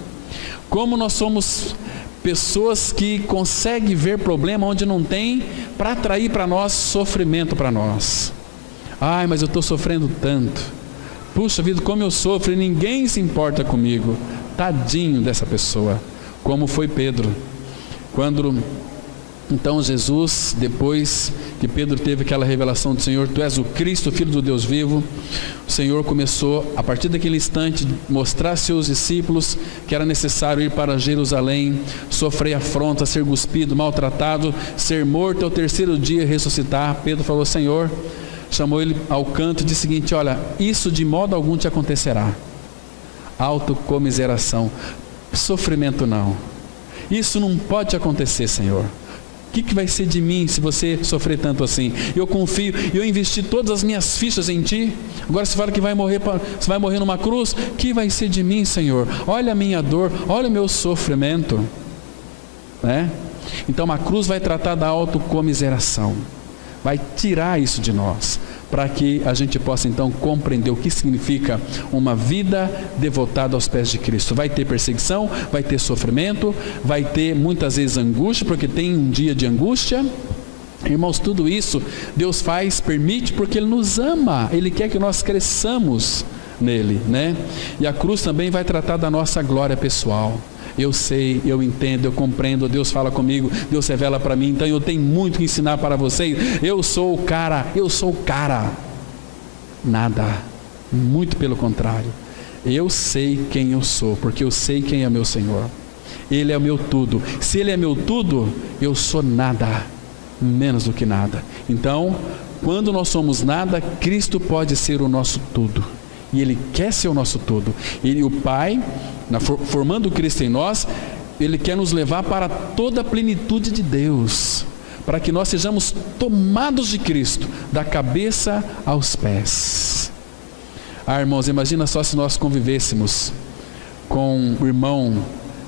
Como nós somos pessoas que conseguem ver problema onde não tem, para atrair para nós sofrimento para nós. Ai, mas eu estou sofrendo tanto. Puxa vida, como eu sofro e ninguém se importa comigo. Tadinho dessa pessoa. Como foi Pedro. Quando então Jesus, depois que Pedro teve aquela revelação do Senhor: tu és o Cristo, o Filho do Deus vivo, o Senhor começou, a partir daquele instante, mostrar a seus discípulos que era necessário ir para Jerusalém, sofrer afronta, ser cuspido, maltratado, ser morto, ao terceiro dia ressuscitar. Pedro falou: Senhor, chamou ele ao canto e disse o seguinte: olha, isso de modo algum te acontecerá. Autocomiseração, sofrimento não, isso não pode acontecer, Senhor. O que vai ser de mim se você sofrer tanto assim? Eu confio, eu investi todas as minhas fichas em Ti. Agora você fala que você vai morrer numa cruz. O que vai ser de mim, Senhor? Olha a minha dor, olha o meu sofrimento, né? Então a cruz vai tratar da autocomiseração, vai tirar isso de nós, para que a gente possa então compreender o que significa uma vida devotada aos pés de Cristo. Vai ter perseguição, vai ter sofrimento, vai ter muitas vezes angústia, porque tem um dia de angústia. Irmãos, tudo isso Deus faz, permite, porque Ele nos ama, Ele quer que nós cresçamos nele, né? E a cruz também vai tratar da nossa glória pessoal. Eu sei, eu entendo, eu compreendo, Deus fala comigo, Deus revela para mim, então eu tenho muito que ensinar para vocês. Eu sou o cara. Nada, muito pelo contrário. Eu sei quem eu sou, porque eu sei quem é meu Senhor. Ele é o meu tudo. Se Ele é meu tudo, eu sou nada, menos do que nada. Então, quando nós somos nada, Cristo pode ser o nosso tudo. E Ele quer ser o nosso tudo. E o Pai, formando Cristo em nós, Ele quer nos levar para toda a plenitude de Deus, para que nós sejamos tomados de Cristo, da cabeça aos pés. Irmãos, imagina só se nós convivêssemos com o irmão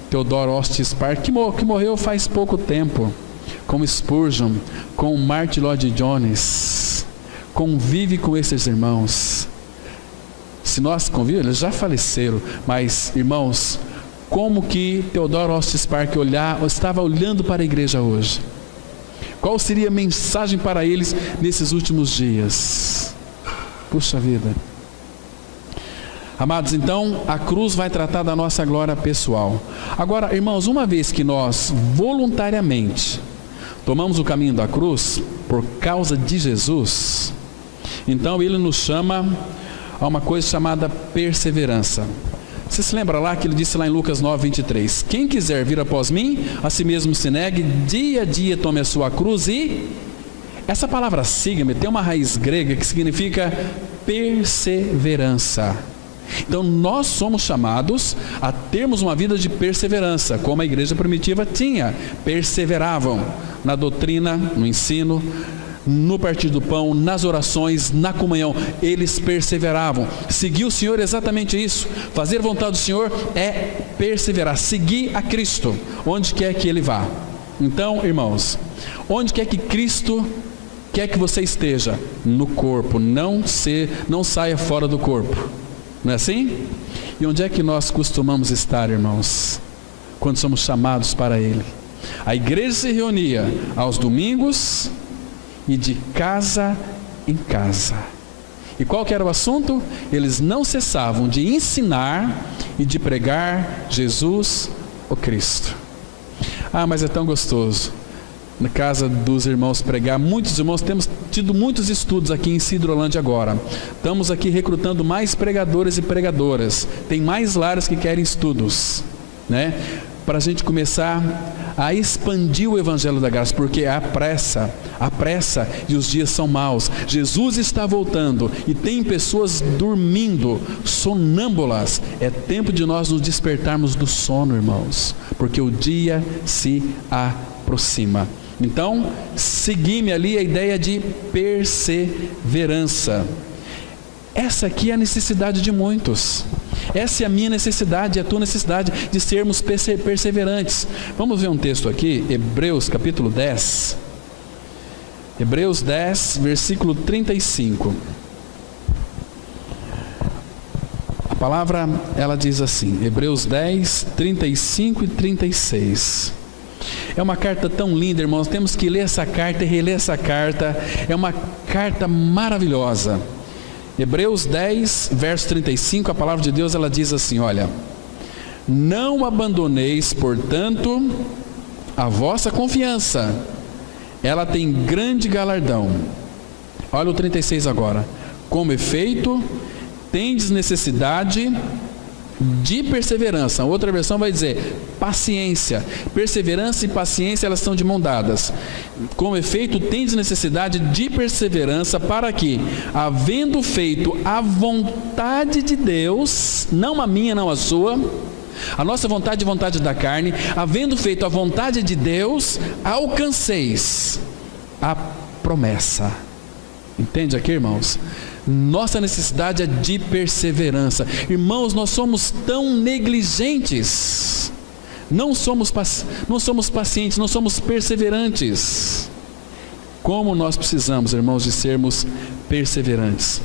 Theodore Austin Sparks, que morreu faz pouco tempo, com Spurgeon, com Martin Lloyd Jones. Convive com esses irmãos. Se nós convivemos, eles já faleceram, mas irmãos, como que Theodore Austin Sparks estava olhando para a igreja hoje? Qual seria a mensagem para eles nesses últimos dias? Puxa vida. Amados, então a cruz vai tratar da nossa glória pessoal. Agora, irmãos, uma vez que nós voluntariamente tomamos o caminho da cruz por causa de Jesus, então Ele nos chama a uma coisa chamada perseverança. Você se lembra lá que Ele disse lá em Lucas 9:23: quem quiser vir após mim, a si mesmo se negue, dia a dia tome a sua cruz. E essa palavra sigma tem uma raiz grega que significa perseverança. Então nós somos chamados a termos uma vida de perseverança, como a igreja primitiva tinha. Perseveravam na doutrina, no ensino, no partir do pão, nas orações, na comunhão. Eles perseveravam. Seguir o Senhor é exatamente isso. Fazer a vontade do Senhor é perseverar, seguir a Cristo onde quer que Ele vá. Então, irmãos, onde quer que Cristo quer que você esteja no corpo, não saia fora do corpo. Não é assim? E onde é que nós costumamos estar, irmãos, quando somos chamados para Ele? A igreja se reunia aos domingos e de casa em casa. E qual que era o assunto? Eles não cessavam de ensinar e de pregar Jesus, o Cristo. Ah, mas é tão gostoso na casa dos irmãos pregar. Muitos irmãos, temos tido muitos estudos aqui em Sidrolândia agora. Estamos aqui recrutando mais pregadores e pregadoras. Tem mais lares que querem estudos, né? Para a gente começar a expandir o Evangelho da Graça, porque há pressa e os dias são maus. Jesus está voltando e tem pessoas dormindo, sonâmbulas. É tempo de nós nos despertarmos do sono, irmãos, porque o dia se aproxima. Então, segui-me ali a ideia de perseverança. Essa aqui é a necessidade de muitos. Essa é a minha necessidade, é a tua necessidade de sermos perseverantes. Vamos ver um texto aqui, Hebreus capítulo 10. Hebreus 10, versículo 35. A palavra, ela diz assim, Hebreus 10, 35 e 36. É uma carta tão linda, irmãos, temos que ler essa carta e reler essa carta. É uma carta maravilhosa. Hebreus 10, verso 35, a palavra de Deus, ela diz assim, olha: não abandoneis, portanto, a vossa confiança, ela tem grande galardão. Olha o 36 agora. Como efeito, tendes necessidade de perseverança. Outra versão vai dizer paciência. Perseverança e paciência, elas estão de mão dadas. Com efeito, tendes necessidade de perseverança, para que, havendo feito a vontade de Deus, não a minha, não a sua, a nossa vontade e vontade da carne, havendo feito a vontade de Deus, alcanceis a promessa. Entende aqui, irmãos? Nossa necessidade é de perseverança. Irmãos, nós somos tão negligentes, não somos pacientes, não somos perseverantes. Como nós precisamos, irmãos, de sermos perseverantes.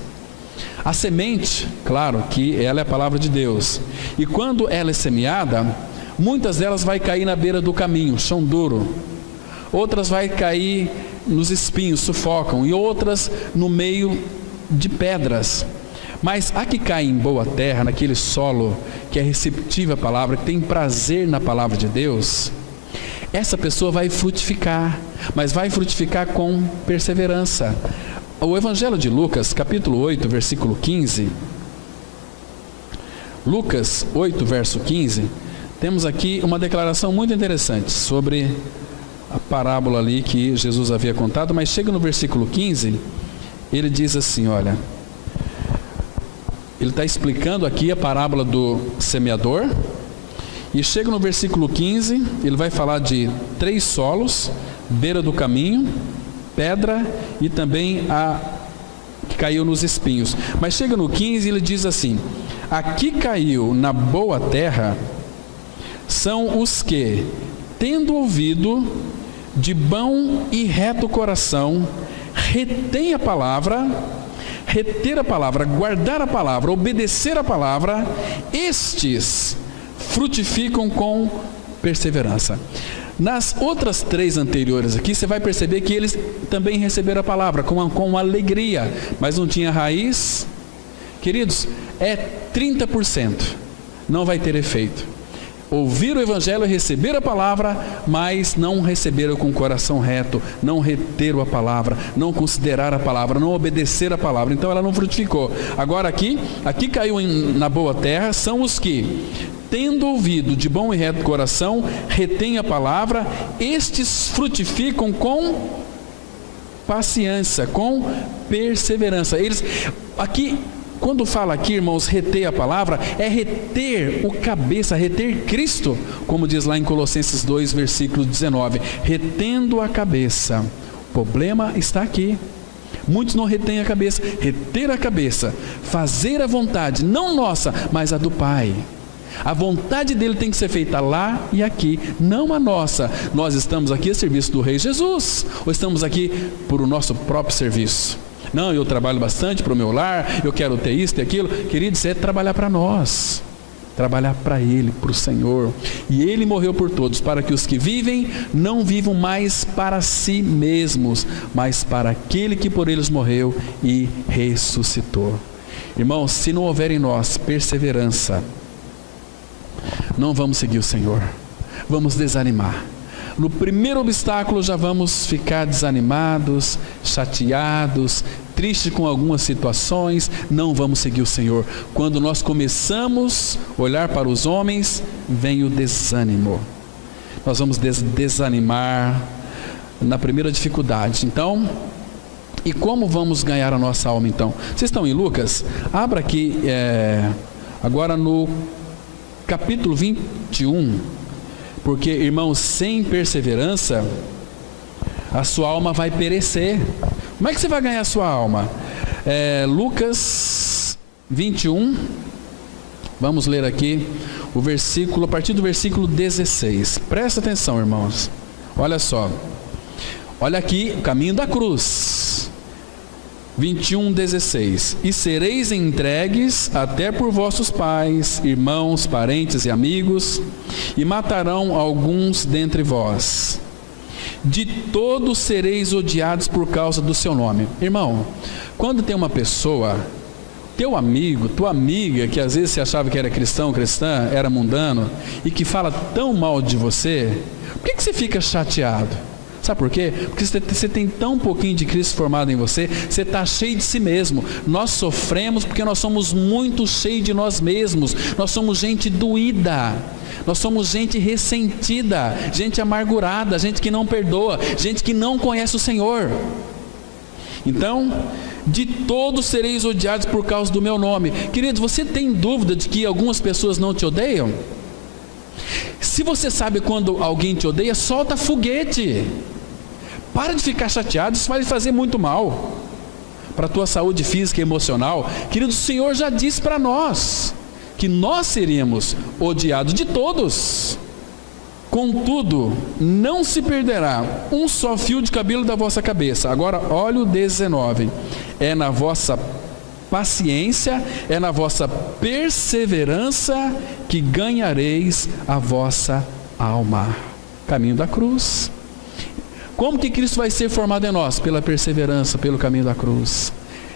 A semente, claro que ela é a palavra de Deus, e quando ela é semeada, muitas delas vai cair na beira do caminho, chão duro. Outras vai cair nos espinhos, sufocam, e outras no meio de pedras. Mas a que cai em boa terra, naquele solo que é receptivo à palavra, que tem prazer na palavra de Deus, essa pessoa vai frutificar, mas vai frutificar com perseverança. O Evangelho de Lucas, capítulo 8, versículo 15, Lucas 8, verso 15, temos aqui uma declaração muito interessante sobre a parábola ali que Jesus havia contado, mas chega no versículo 15, ele diz assim, olha, ele está explicando aqui a parábola do semeador, e chega no versículo 15, ele vai falar de 3 solos, beira do caminho, pedra e também a que caiu nos espinhos. Mas chega no 15 e ele diz assim: aqui caiu na boa terra são os que, tendo ouvido, de bom e reto coração, retém a palavra, reter a palavra, guardar a palavra, obedecer a palavra, estes frutificam com perseverança. Nas outras 3 anteriores aqui, você vai perceber que eles também receberam a palavra com alegria, mas não tinha raiz. Queridos, é 30%, não vai ter efeito. Ouvir o Evangelho, receber a palavra, mas não receberam com o coração reto, não reteram a palavra, não considerar a palavra, não obedecer a palavra, então ela não frutificou. Agora aqui caiu na boa terra, são os que, tendo ouvido de bom e reto coração, retém a palavra, estes frutificam com paciência, com perseverança. Eles, aqui, quando fala aqui, irmãos, reter a palavra, é reter o cabeça, reter Cristo, como diz lá em Colossenses 2, versículo 19, retendo a cabeça. O problema está aqui. Muitos não retêm a cabeça. Reter a cabeça, fazer a vontade, não nossa, mas a do Pai. A vontade dele tem que ser feita lá e aqui, não a nossa. Nós estamos aqui a serviço do Rei Jesus, ou estamos aqui por o nosso próprio serviço? Não, eu trabalho bastante para o meu lar, eu quero ter isso e aquilo. Querido, isso é trabalhar para nós, trabalhar para Ele, para o Senhor. E Ele morreu por todos, para que os que vivem não vivam mais para si mesmos, mas para aquele que por eles morreu e ressuscitou. Irmãos, se não houver em nós perseverança, não vamos seguir o Senhor, vamos desanimar. No primeiro obstáculo já vamos ficar desanimados, chateados, tristes com algumas situações, não vamos seguir o Senhor. Quando nós começamos a olhar para os homens, vem o desânimo. Nós vamos desanimar na primeira dificuldade. Então, e como vamos ganhar a nossa alma então? Vocês estão em Lucas? Abra aqui, agora no capítulo 21. Porque, irmãos, sem perseverança, a sua alma vai perecer. Como é que você vai ganhar a sua alma? Lucas 21, vamos ler aqui o versículo, a partir do versículo 16. Presta atenção, irmãos. Olha só. Olha aqui o caminho da cruz. 21:16. E sereis entregues até por vossos pais, irmãos, parentes e amigos, e matarão alguns dentre vós. De todos sereis odiados por causa do seu nome. Irmão, quando tem uma pessoa, teu amigo, tua amiga, que às vezes você achava que era cristão, cristã, era mundano, e que fala tão mal de você, por que você fica chateado? Sabe por quê? Porque você tem tão pouquinho de Cristo formado em você, você está cheio de si mesmo. Nós sofremos porque nós somos muito cheios de nós mesmos. Nós somos gente doída, nós somos gente ressentida, gente amargurada, gente que não perdoa, gente que não conhece o Senhor. Então, de todos sereis odiados por causa do meu nome. Queridos, você tem dúvida de que algumas pessoas não te odeiam? Se você sabe quando alguém te odeia, solta foguete. Para de ficar chateado, isso vai fazer muito mal para a tua saúde física e emocional. Querido, o Senhor já disse para nós que nós seríamos odiados de todos. Contudo, não se perderá um só fio de cabelo da vossa cabeça. Agora, olha o 19. É na vossa paciência, é na vossa perseverança que ganhareis a vossa alma. Caminho da cruz. Como que Cristo vai ser formado em nós? Pela perseverança, pelo caminho da cruz.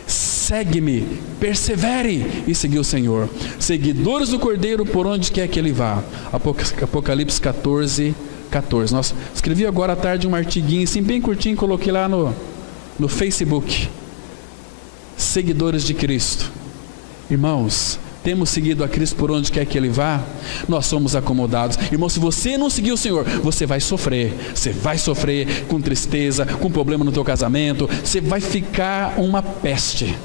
Segue-me, persevere e segui o Senhor. Seguidores do Cordeiro por onde quer que ele vá. Apocalipse 14:14. Nossa, escrevi agora à tarde um artiguinho assim bem curtinho, coloquei lá no Facebook. Seguidores de Cristo. Irmãos, temos seguido a Cristo por onde quer que Ele vá, nós somos acomodados. Irmão, se você não seguir o Senhor, você vai sofrer com tristeza, com problema no teu casamento, você vai ficar uma peste,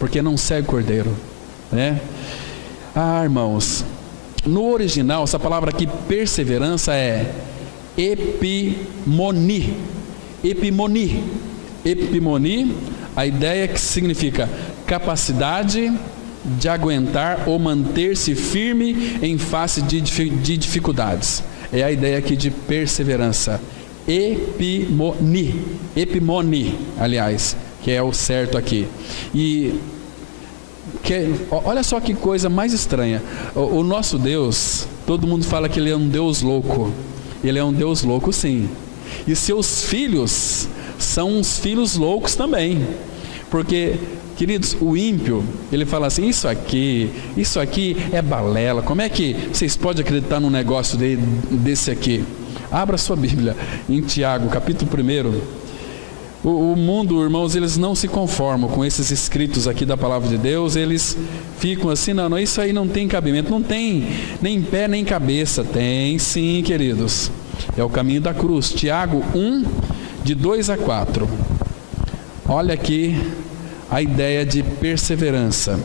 porque não segue o Cordeiro, né? Irmãos, no original, essa palavra aqui, perseverança, é epimoni. Epimoni, a ideia que significa capacidade de aguentar ou manter-se firme em face de dificuldades. É a ideia aqui de perseverança. Epimoni, aliás, que é o certo aqui. E olha só que coisa mais estranha. O nosso Deus, todo mundo fala que Ele é um Deus louco. Ele é um Deus louco, sim. E seus filhos são uns filhos loucos também. Porque, queridos, o ímpio, ele fala assim, isso aqui é balela. Como é que vocês podem acreditar num negócio desse aqui? Abra sua Bíblia em Tiago, capítulo 1. O mundo, irmãos, eles não se conformam com esses escritos aqui da palavra de Deus. Eles ficam assim, não, isso aí não tem cabimento. Não tem nem pé nem cabeça. Tem sim, queridos. É o caminho da cruz. Tiago 1, de 2 a 4. Olha aqui a ideia de perseverança.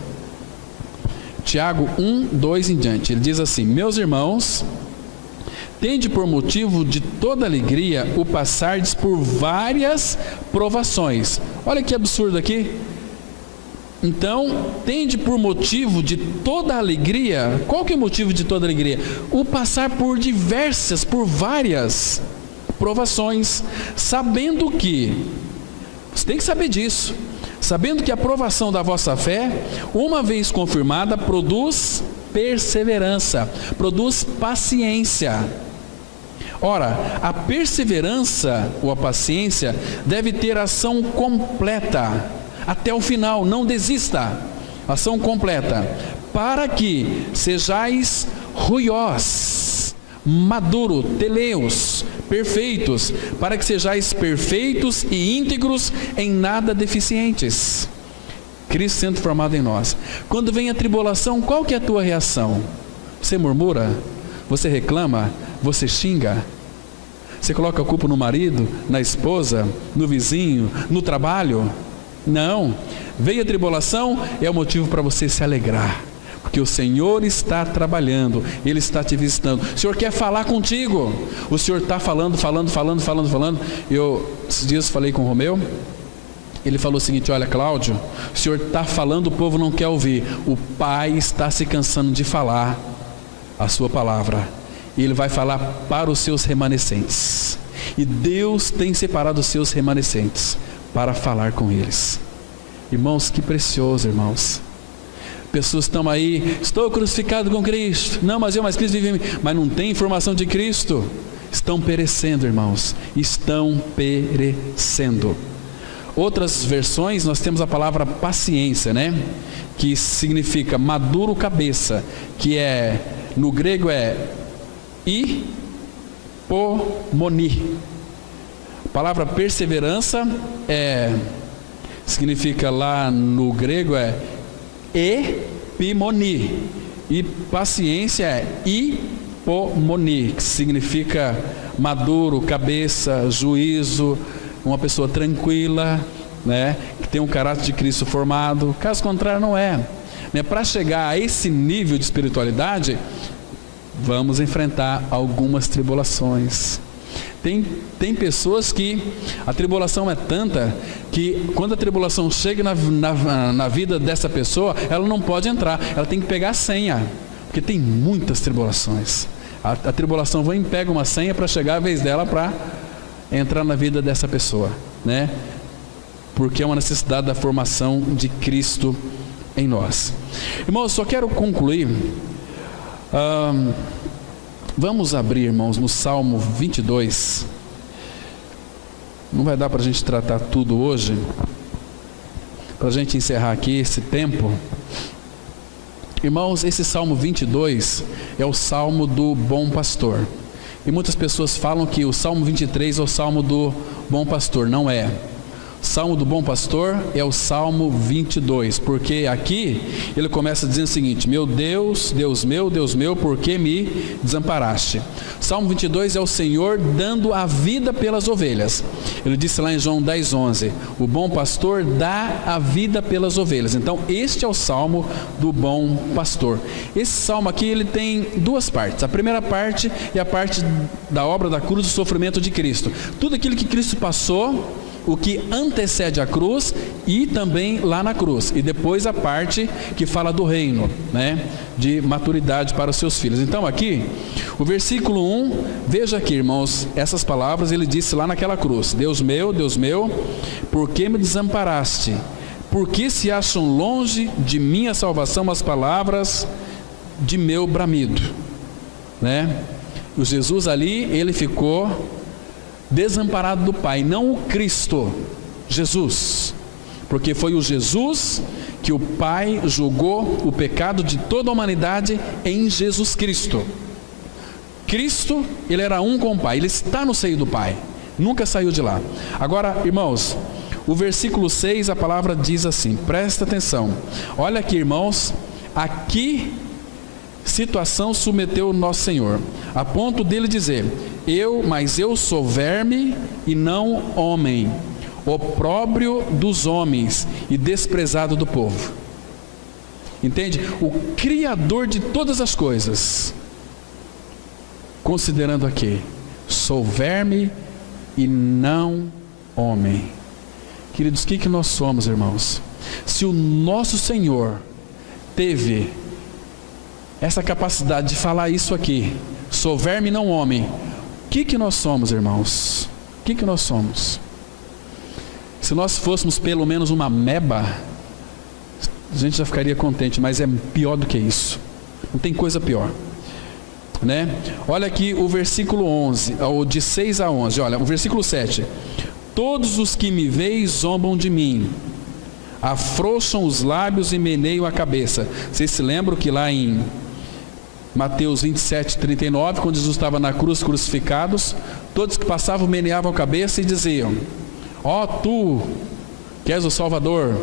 Tiago 1, 2 em diante. Ele diz assim: meus irmãos, tende por motivo de toda alegria o passardes por várias provações. Olha que absurdo aqui. Então, tende por motivo de toda alegria. Qual que é o motivo de toda alegria? O passar por várias provações, sabendo que, você tem que saber disso, sabendo que a provação da vossa fé, uma vez confirmada, produz perseverança, produz paciência. Ora, a perseverança ou a paciência deve ter ação completa, até o final, não desista, ação completa, para que sejais ruiós, maduro, teleus, perfeitos, para que sejais perfeitos e íntegros, em nada deficientes. Cristo sendo formado em nós. Quando vem a tribulação, qual que é a tua reação? Você murmura? Você reclama? Você xinga? Você coloca a culpa no marido, na esposa, no vizinho, no trabalho? Não. Veio a tribulação, é o motivo para você se alegrar, porque o Senhor está trabalhando, Ele está te visitando. O Senhor quer falar contigo. O Senhor está falando. Esses dias falei com o Romeu. Ele falou o seguinte: olha, Cláudio, o Senhor está falando, o povo não quer ouvir. O Pai está se cansando de falar a sua palavra, e Ele vai falar para os seus remanescentes. E Deus tem separado os seus remanescentes para falar com eles. Irmãos, que precioso, irmãos. Pessoas estão aí: estou crucificado com Cristo. Não, mas Cristo vive em mim. Mas não tem informação de Cristo. Estão perecendo, irmãos. Estão perecendo. Outras versões nós temos a palavra paciência, né? Que significa maduro cabeça, que no grego é hipomoni. A palavra perseverança significa lá no grego epimoni, e paciência é hipomoni, que significa maduro, cabeça, juízo, uma pessoa tranquila, né, que tem um caráter de Cristo formado. Caso contrário, não é. Para chegar a esse nível de espiritualidade, vamos enfrentar algumas tribulações. Tem pessoas que a tribulação é tanta que quando a tribulação chega na vida dessa pessoa, ela não pode entrar, ela tem que pegar a senha, porque tem muitas tribulações. A tribulação vem e pega uma senha para chegar a vez dela para entrar na vida dessa pessoa, né? Porque é uma necessidade da formação de Cristo em nós. Irmãos, só quero concluir. Vamos abrir, irmãos, no Salmo 22. Não vai dar para a gente tratar tudo hoje. Para a gente encerrar aqui esse tempo. Irmãos, esse Salmo 22 é o Salmo do Bom Pastor. E muitas pessoas falam que o Salmo 23 é o Salmo do Bom Pastor. Não é. O Salmo do Bom Pastor é o Salmo 22, porque aqui ele começa dizendo o seguinte: meu Deus, Deus meu, por que me desamparaste? Salmo 22 é o Senhor dando a vida pelas ovelhas. Ele disse lá em João 10:11, o bom pastor dá a vida pelas ovelhas. Então este é o Salmo do Bom Pastor. Esse Salmo aqui ele tem duas partes. A primeira parte é a parte da obra da cruz, do sofrimento de Cristo. Tudo aquilo que Cristo passou, o que antecede a cruz e também lá na cruz, e depois a parte que fala do reino, né, de maturidade para os seus filhos. Então aqui, o versículo 1, veja aqui, irmãos, essas palavras ele disse lá naquela cruz: Deus meu, por que me desamparaste? Por que se acham longe de mim a salvação as palavras de meu bramido? Né? O Jesus ali, ele ficou desamparado do Pai, não o Cristo, Jesus, porque foi o Jesus que o Pai julgou o pecado de toda a humanidade em Jesus Cristo. Cristo, ele era um com o Pai, ele está no seio do Pai, nunca saiu de lá. Agora, irmãos, o versículo 6, a palavra diz assim, presta atenção, olha aqui, irmãos, aqui situação submeteu o nosso Senhor, a ponto dele dizer: mas eu sou verme e não homem, opróbrio dos homens e desprezado do povo. Entende? O Criador de todas as coisas, considerando aqui, sou verme e não homem. Queridos, o que nós somos, irmãos? Se o nosso Senhor teve essa capacidade de falar isso aqui, sou verme não homem, o que nós somos, irmãos? O que nós somos? Se nós fôssemos pelo menos uma ameba, a gente já ficaria contente, mas é pior do que isso. Não tem coisa pior, né? Olha aqui o versículo 11, ou de 6 a 11, olha, o versículo 7. Todos os que me veem zombam de mim, afrouxam os lábios e meneiam a cabeça. Vocês se lembram que lá em Mateus 27, 39, quando Jesus estava na cruz crucificados, todos que passavam meneavam a cabeça e diziam: ó, tu que és o Salvador,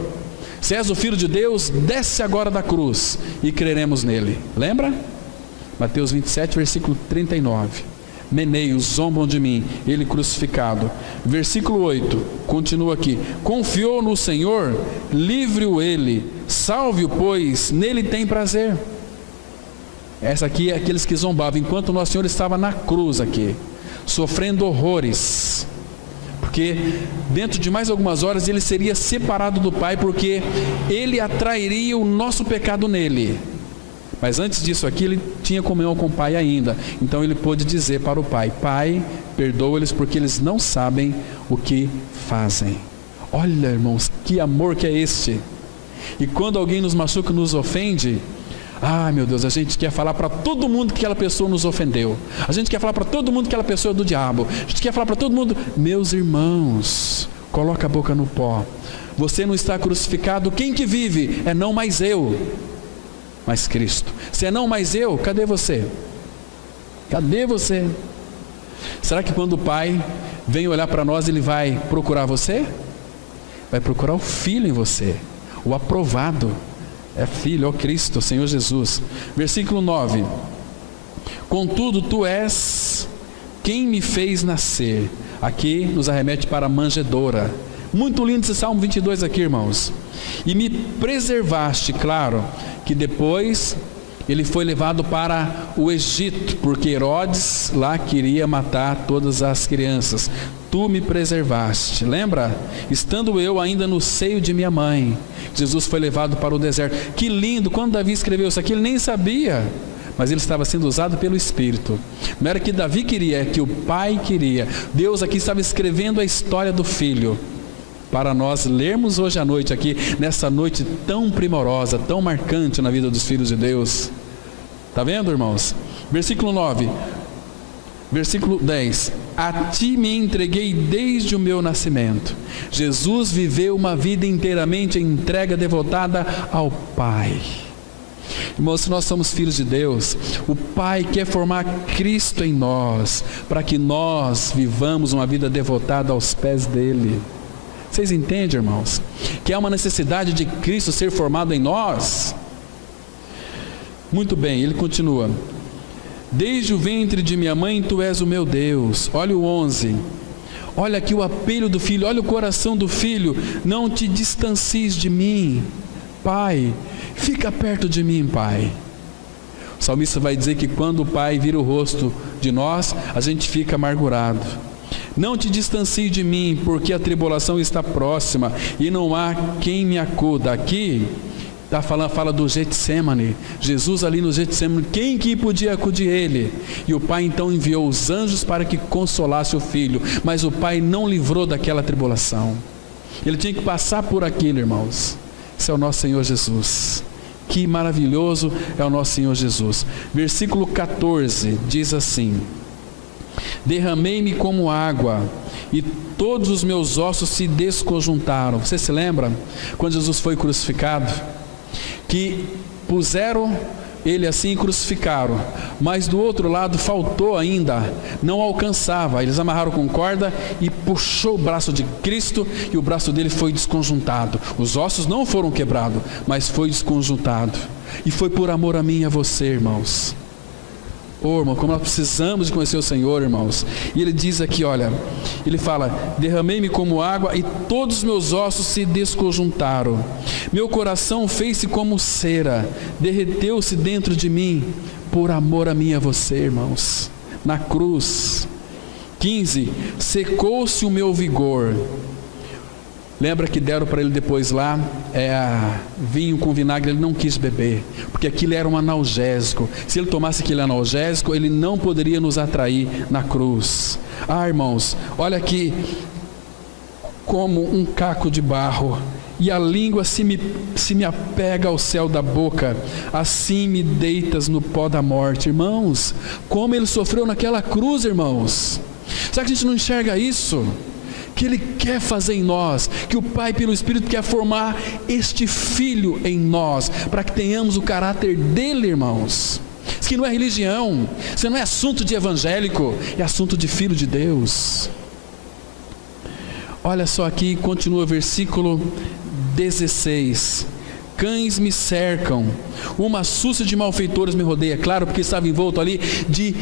se és o Filho de Deus, desce agora da cruz e creremos nele. Lembra? Mateus 27, versículo 39. Meneios, zombam de mim, ele crucificado. Versículo 8, continua aqui: confiou no Senhor, livre-o ele, salve-o, pois nele tem prazer. Essa aqui é aqueles que zombavam, enquanto o nosso Senhor estava na cruz aqui, sofrendo horrores, porque dentro de mais algumas horas ele seria separado do Pai, porque ele atrairia o nosso pecado nele. Mas antes disso aqui, ele tinha comunhão com o Pai ainda. Então ele pôde dizer para o Pai: Pai, perdoa-lhes porque eles não sabem o que fazem. Olha, irmãos, que amor que é este. E quando alguém nos machuca, nos ofende, ai meu Deus, a gente quer falar para todo mundo que aquela pessoa nos ofendeu. A gente quer falar para todo mundo que aquela pessoa é do diabo. A gente quer falar para todo mundo: meus irmãos, coloca a boca no pó. Você não está crucificado. Quem que vive é não mais eu, mas Cristo. Se é não mais eu, cadê você? Cadê você? Será que quando o Pai vem olhar para nós, ele vai procurar você? Vai procurar o Filho em você, o aprovado. É Filho, ó Cristo, Senhor Jesus. Versículo 9: contudo tu és quem me fez nascer. Aqui nos arremete para a manjedoura. Muito lindo esse Salmo 22 aqui, irmãos. E me preservaste. Claro que depois ele foi levado para o Egito, porque Herodes lá queria matar todas as crianças. Tu me preservaste. Lembra? Estando eu ainda no seio de minha mãe, Jesus foi levado para o deserto. Que lindo! Quando Davi escreveu isso aqui, ele nem sabia, mas ele estava sendo usado pelo Espírito. Não era que Davi queria, é que o Pai queria. Deus aqui estava escrevendo a história do Filho, para nós lermos hoje à noite aqui, nessa noite tão primorosa, tão marcante na vida dos filhos de Deus. Está vendo, irmãos? Versículo 9, versículo 10: a ti me entreguei desde o meu nascimento. Jesus viveu uma vida inteiramente entrega, devotada ao Pai. Irmãos, se nós somos filhos de Deus, o Pai quer formar Cristo em nós, para que nós vivamos uma vida devotada aos pés dele. Vocês entendem, irmãos? Que há uma necessidade de Cristo ser formado em nós? Muito bem, ele continua: desde o ventre de minha mãe tu és o meu Deus. Olha o 11, olha aqui o apelo do filho, olha o coração do filho: não te distancies de mim, Pai, fica perto de mim, Pai. O salmista vai dizer que quando o Pai vira o rosto de nós, a gente fica amargurado. Não te distancie de mim, porque a tribulação está próxima e não há quem me acuda. Aqui fala do Getsemane. Jesus ali no Getsemane, quem que podia acudir ele? E o Pai então enviou os anjos para que consolasse o filho, mas o Pai não livrou daquela tribulação. Ele tinha que passar por aquilo, irmãos. Esse é o nosso Senhor Jesus. Que maravilhoso é o nosso Senhor Jesus. Versículo 14 diz assim: derramei-me como água e todos os meus ossos se desconjuntaram. Você se lembra quando Jesus foi crucificado? Que puseram ele assim e crucificaram, mas do outro lado faltou ainda, não alcançava. Eles amarraram com corda e puxou o braço de Cristo e o braço dele foi desconjuntado. Os ossos não foram quebrados, mas foi desconjuntado. E foi por amor a mim e a você, irmãos. Oh, irmão, como nós precisamos de conhecer o Senhor, irmãos. E ele diz aqui, olha, ele fala: derramei-me como água e todos os meus ossos se desconjuntaram. Meu coração fez-se como cera, derreteu-se dentro de mim, por amor a mim e a você, irmãos. Na cruz. 15, secou-se o meu vigor. Lembra que deram para ele depois lá vinho com vinagre, ele não quis beber, porque aquilo era um analgésico. Se ele tomasse aquele analgésico, ele não poderia nos atrair na cruz. Irmãos, olha aqui, como um caco de barro, e a língua se me apega ao céu da boca, assim me deitas no pó da morte. Irmãos, como ele sofreu naquela cruz, irmãos. Será que a gente não enxerga isso? Que Ele quer fazer em nós, que o Pai pelo Espírito quer formar este Filho em nós, para que tenhamos o caráter dele, irmãos. Isso aqui não é religião, isso não é assunto de evangélico, é assunto de Filho de Deus. Olha só aqui, continua o versículo 16. Cães me cercam, uma sucia de malfeitores me rodeia. Claro, porque estava envolto ali de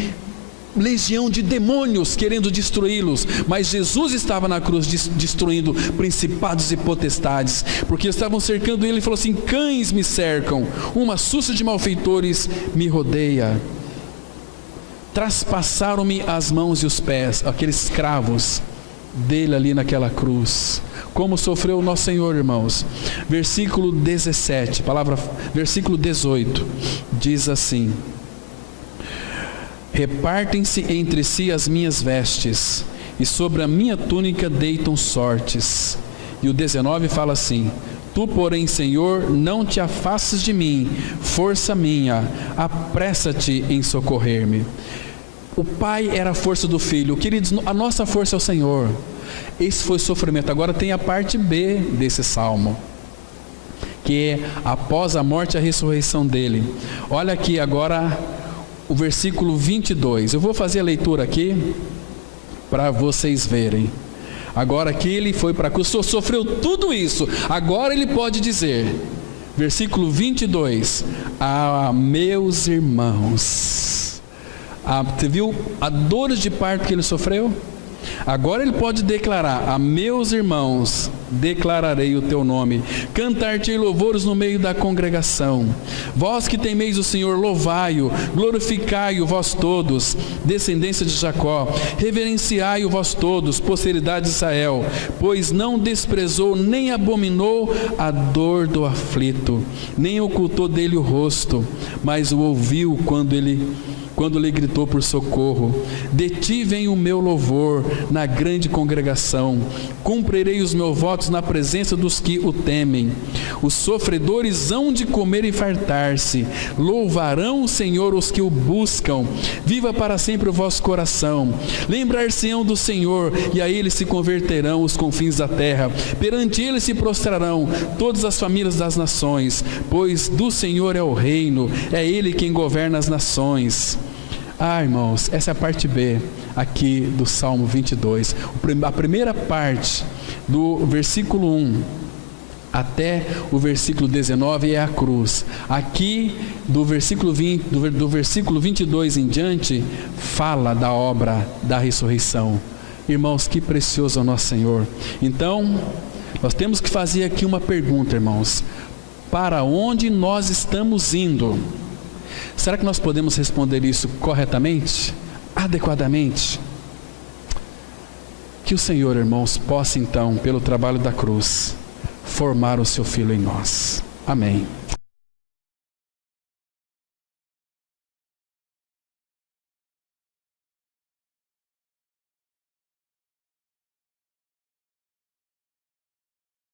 legião de demônios querendo destruí-los, mas Jesus estava na cruz destruindo principados e potestades, porque estavam cercando ele. Ele falou assim: cães me cercam, uma sucia de malfeitores me rodeia. Traspassaram-me as mãos e os pés, aqueles escravos dele ali naquela cruz. Como sofreu o nosso Senhor, irmãos. Versículo 17, versículo 18 diz assim: repartem-se entre si as minhas vestes, e sobre a minha túnica deitam sortes. E o 19 fala assim: tu, porém, Senhor, não te afastes de mim, força minha, apressa-te em socorrer-me. O Pai era a força do Filho. Queridos, a nossa força é o Senhor. Esse foi o sofrimento. Agora tem a parte B desse salmo, que é após a morte e a ressurreição dele. Olha aqui agora o versículo 22. Eu vou fazer a leitura aqui para vocês verem. Agora que ele foi para a cruz, sofreu tudo isso, agora ele pode dizer, versículo 22: meus irmãos. Você viu a dor de parto que ele sofreu? Agora ele pode declarar: a meus irmãos declararei o teu nome, cantar-te louvores no meio da congregação. Vós que temeis o Senhor, louvai-o, glorificai-o vós todos, descendência de Jacó, reverenciai-o vós todos, posteridade de Israel, pois não desprezou nem abominou a dor do aflito, nem ocultou dele o rosto, mas o ouviu quando lhe gritou por socorro. De ti vem o meu louvor na grande congregação, cumprirei os meus votos na presença dos que o temem. Os sofredores hão de comer e fartar-se, louvarão o Senhor os que o buscam. Viva para sempre o vosso coração. Lembrar-se-ão do Senhor, e a ele se converterão os confins da terra. Perante ele se prostrarão todas as famílias das nações, pois do Senhor é o reino, é ele quem governa as nações. Irmãos, essa é a parte B aqui do Salmo 22. A primeira parte, do versículo 1 até o versículo 19, é a cruz. Aqui, do versículo 22 em diante, fala da obra da ressurreição. Irmãos, que precioso é o nosso Senhor. Então, nós temos que fazer aqui uma pergunta, irmãos: para onde nós estamos indo? Será que nós podemos responder isso corretamente, adequadamente? Que o Senhor, irmãos, possa então, pelo trabalho da cruz, formar o seu Filho em nós. Amém.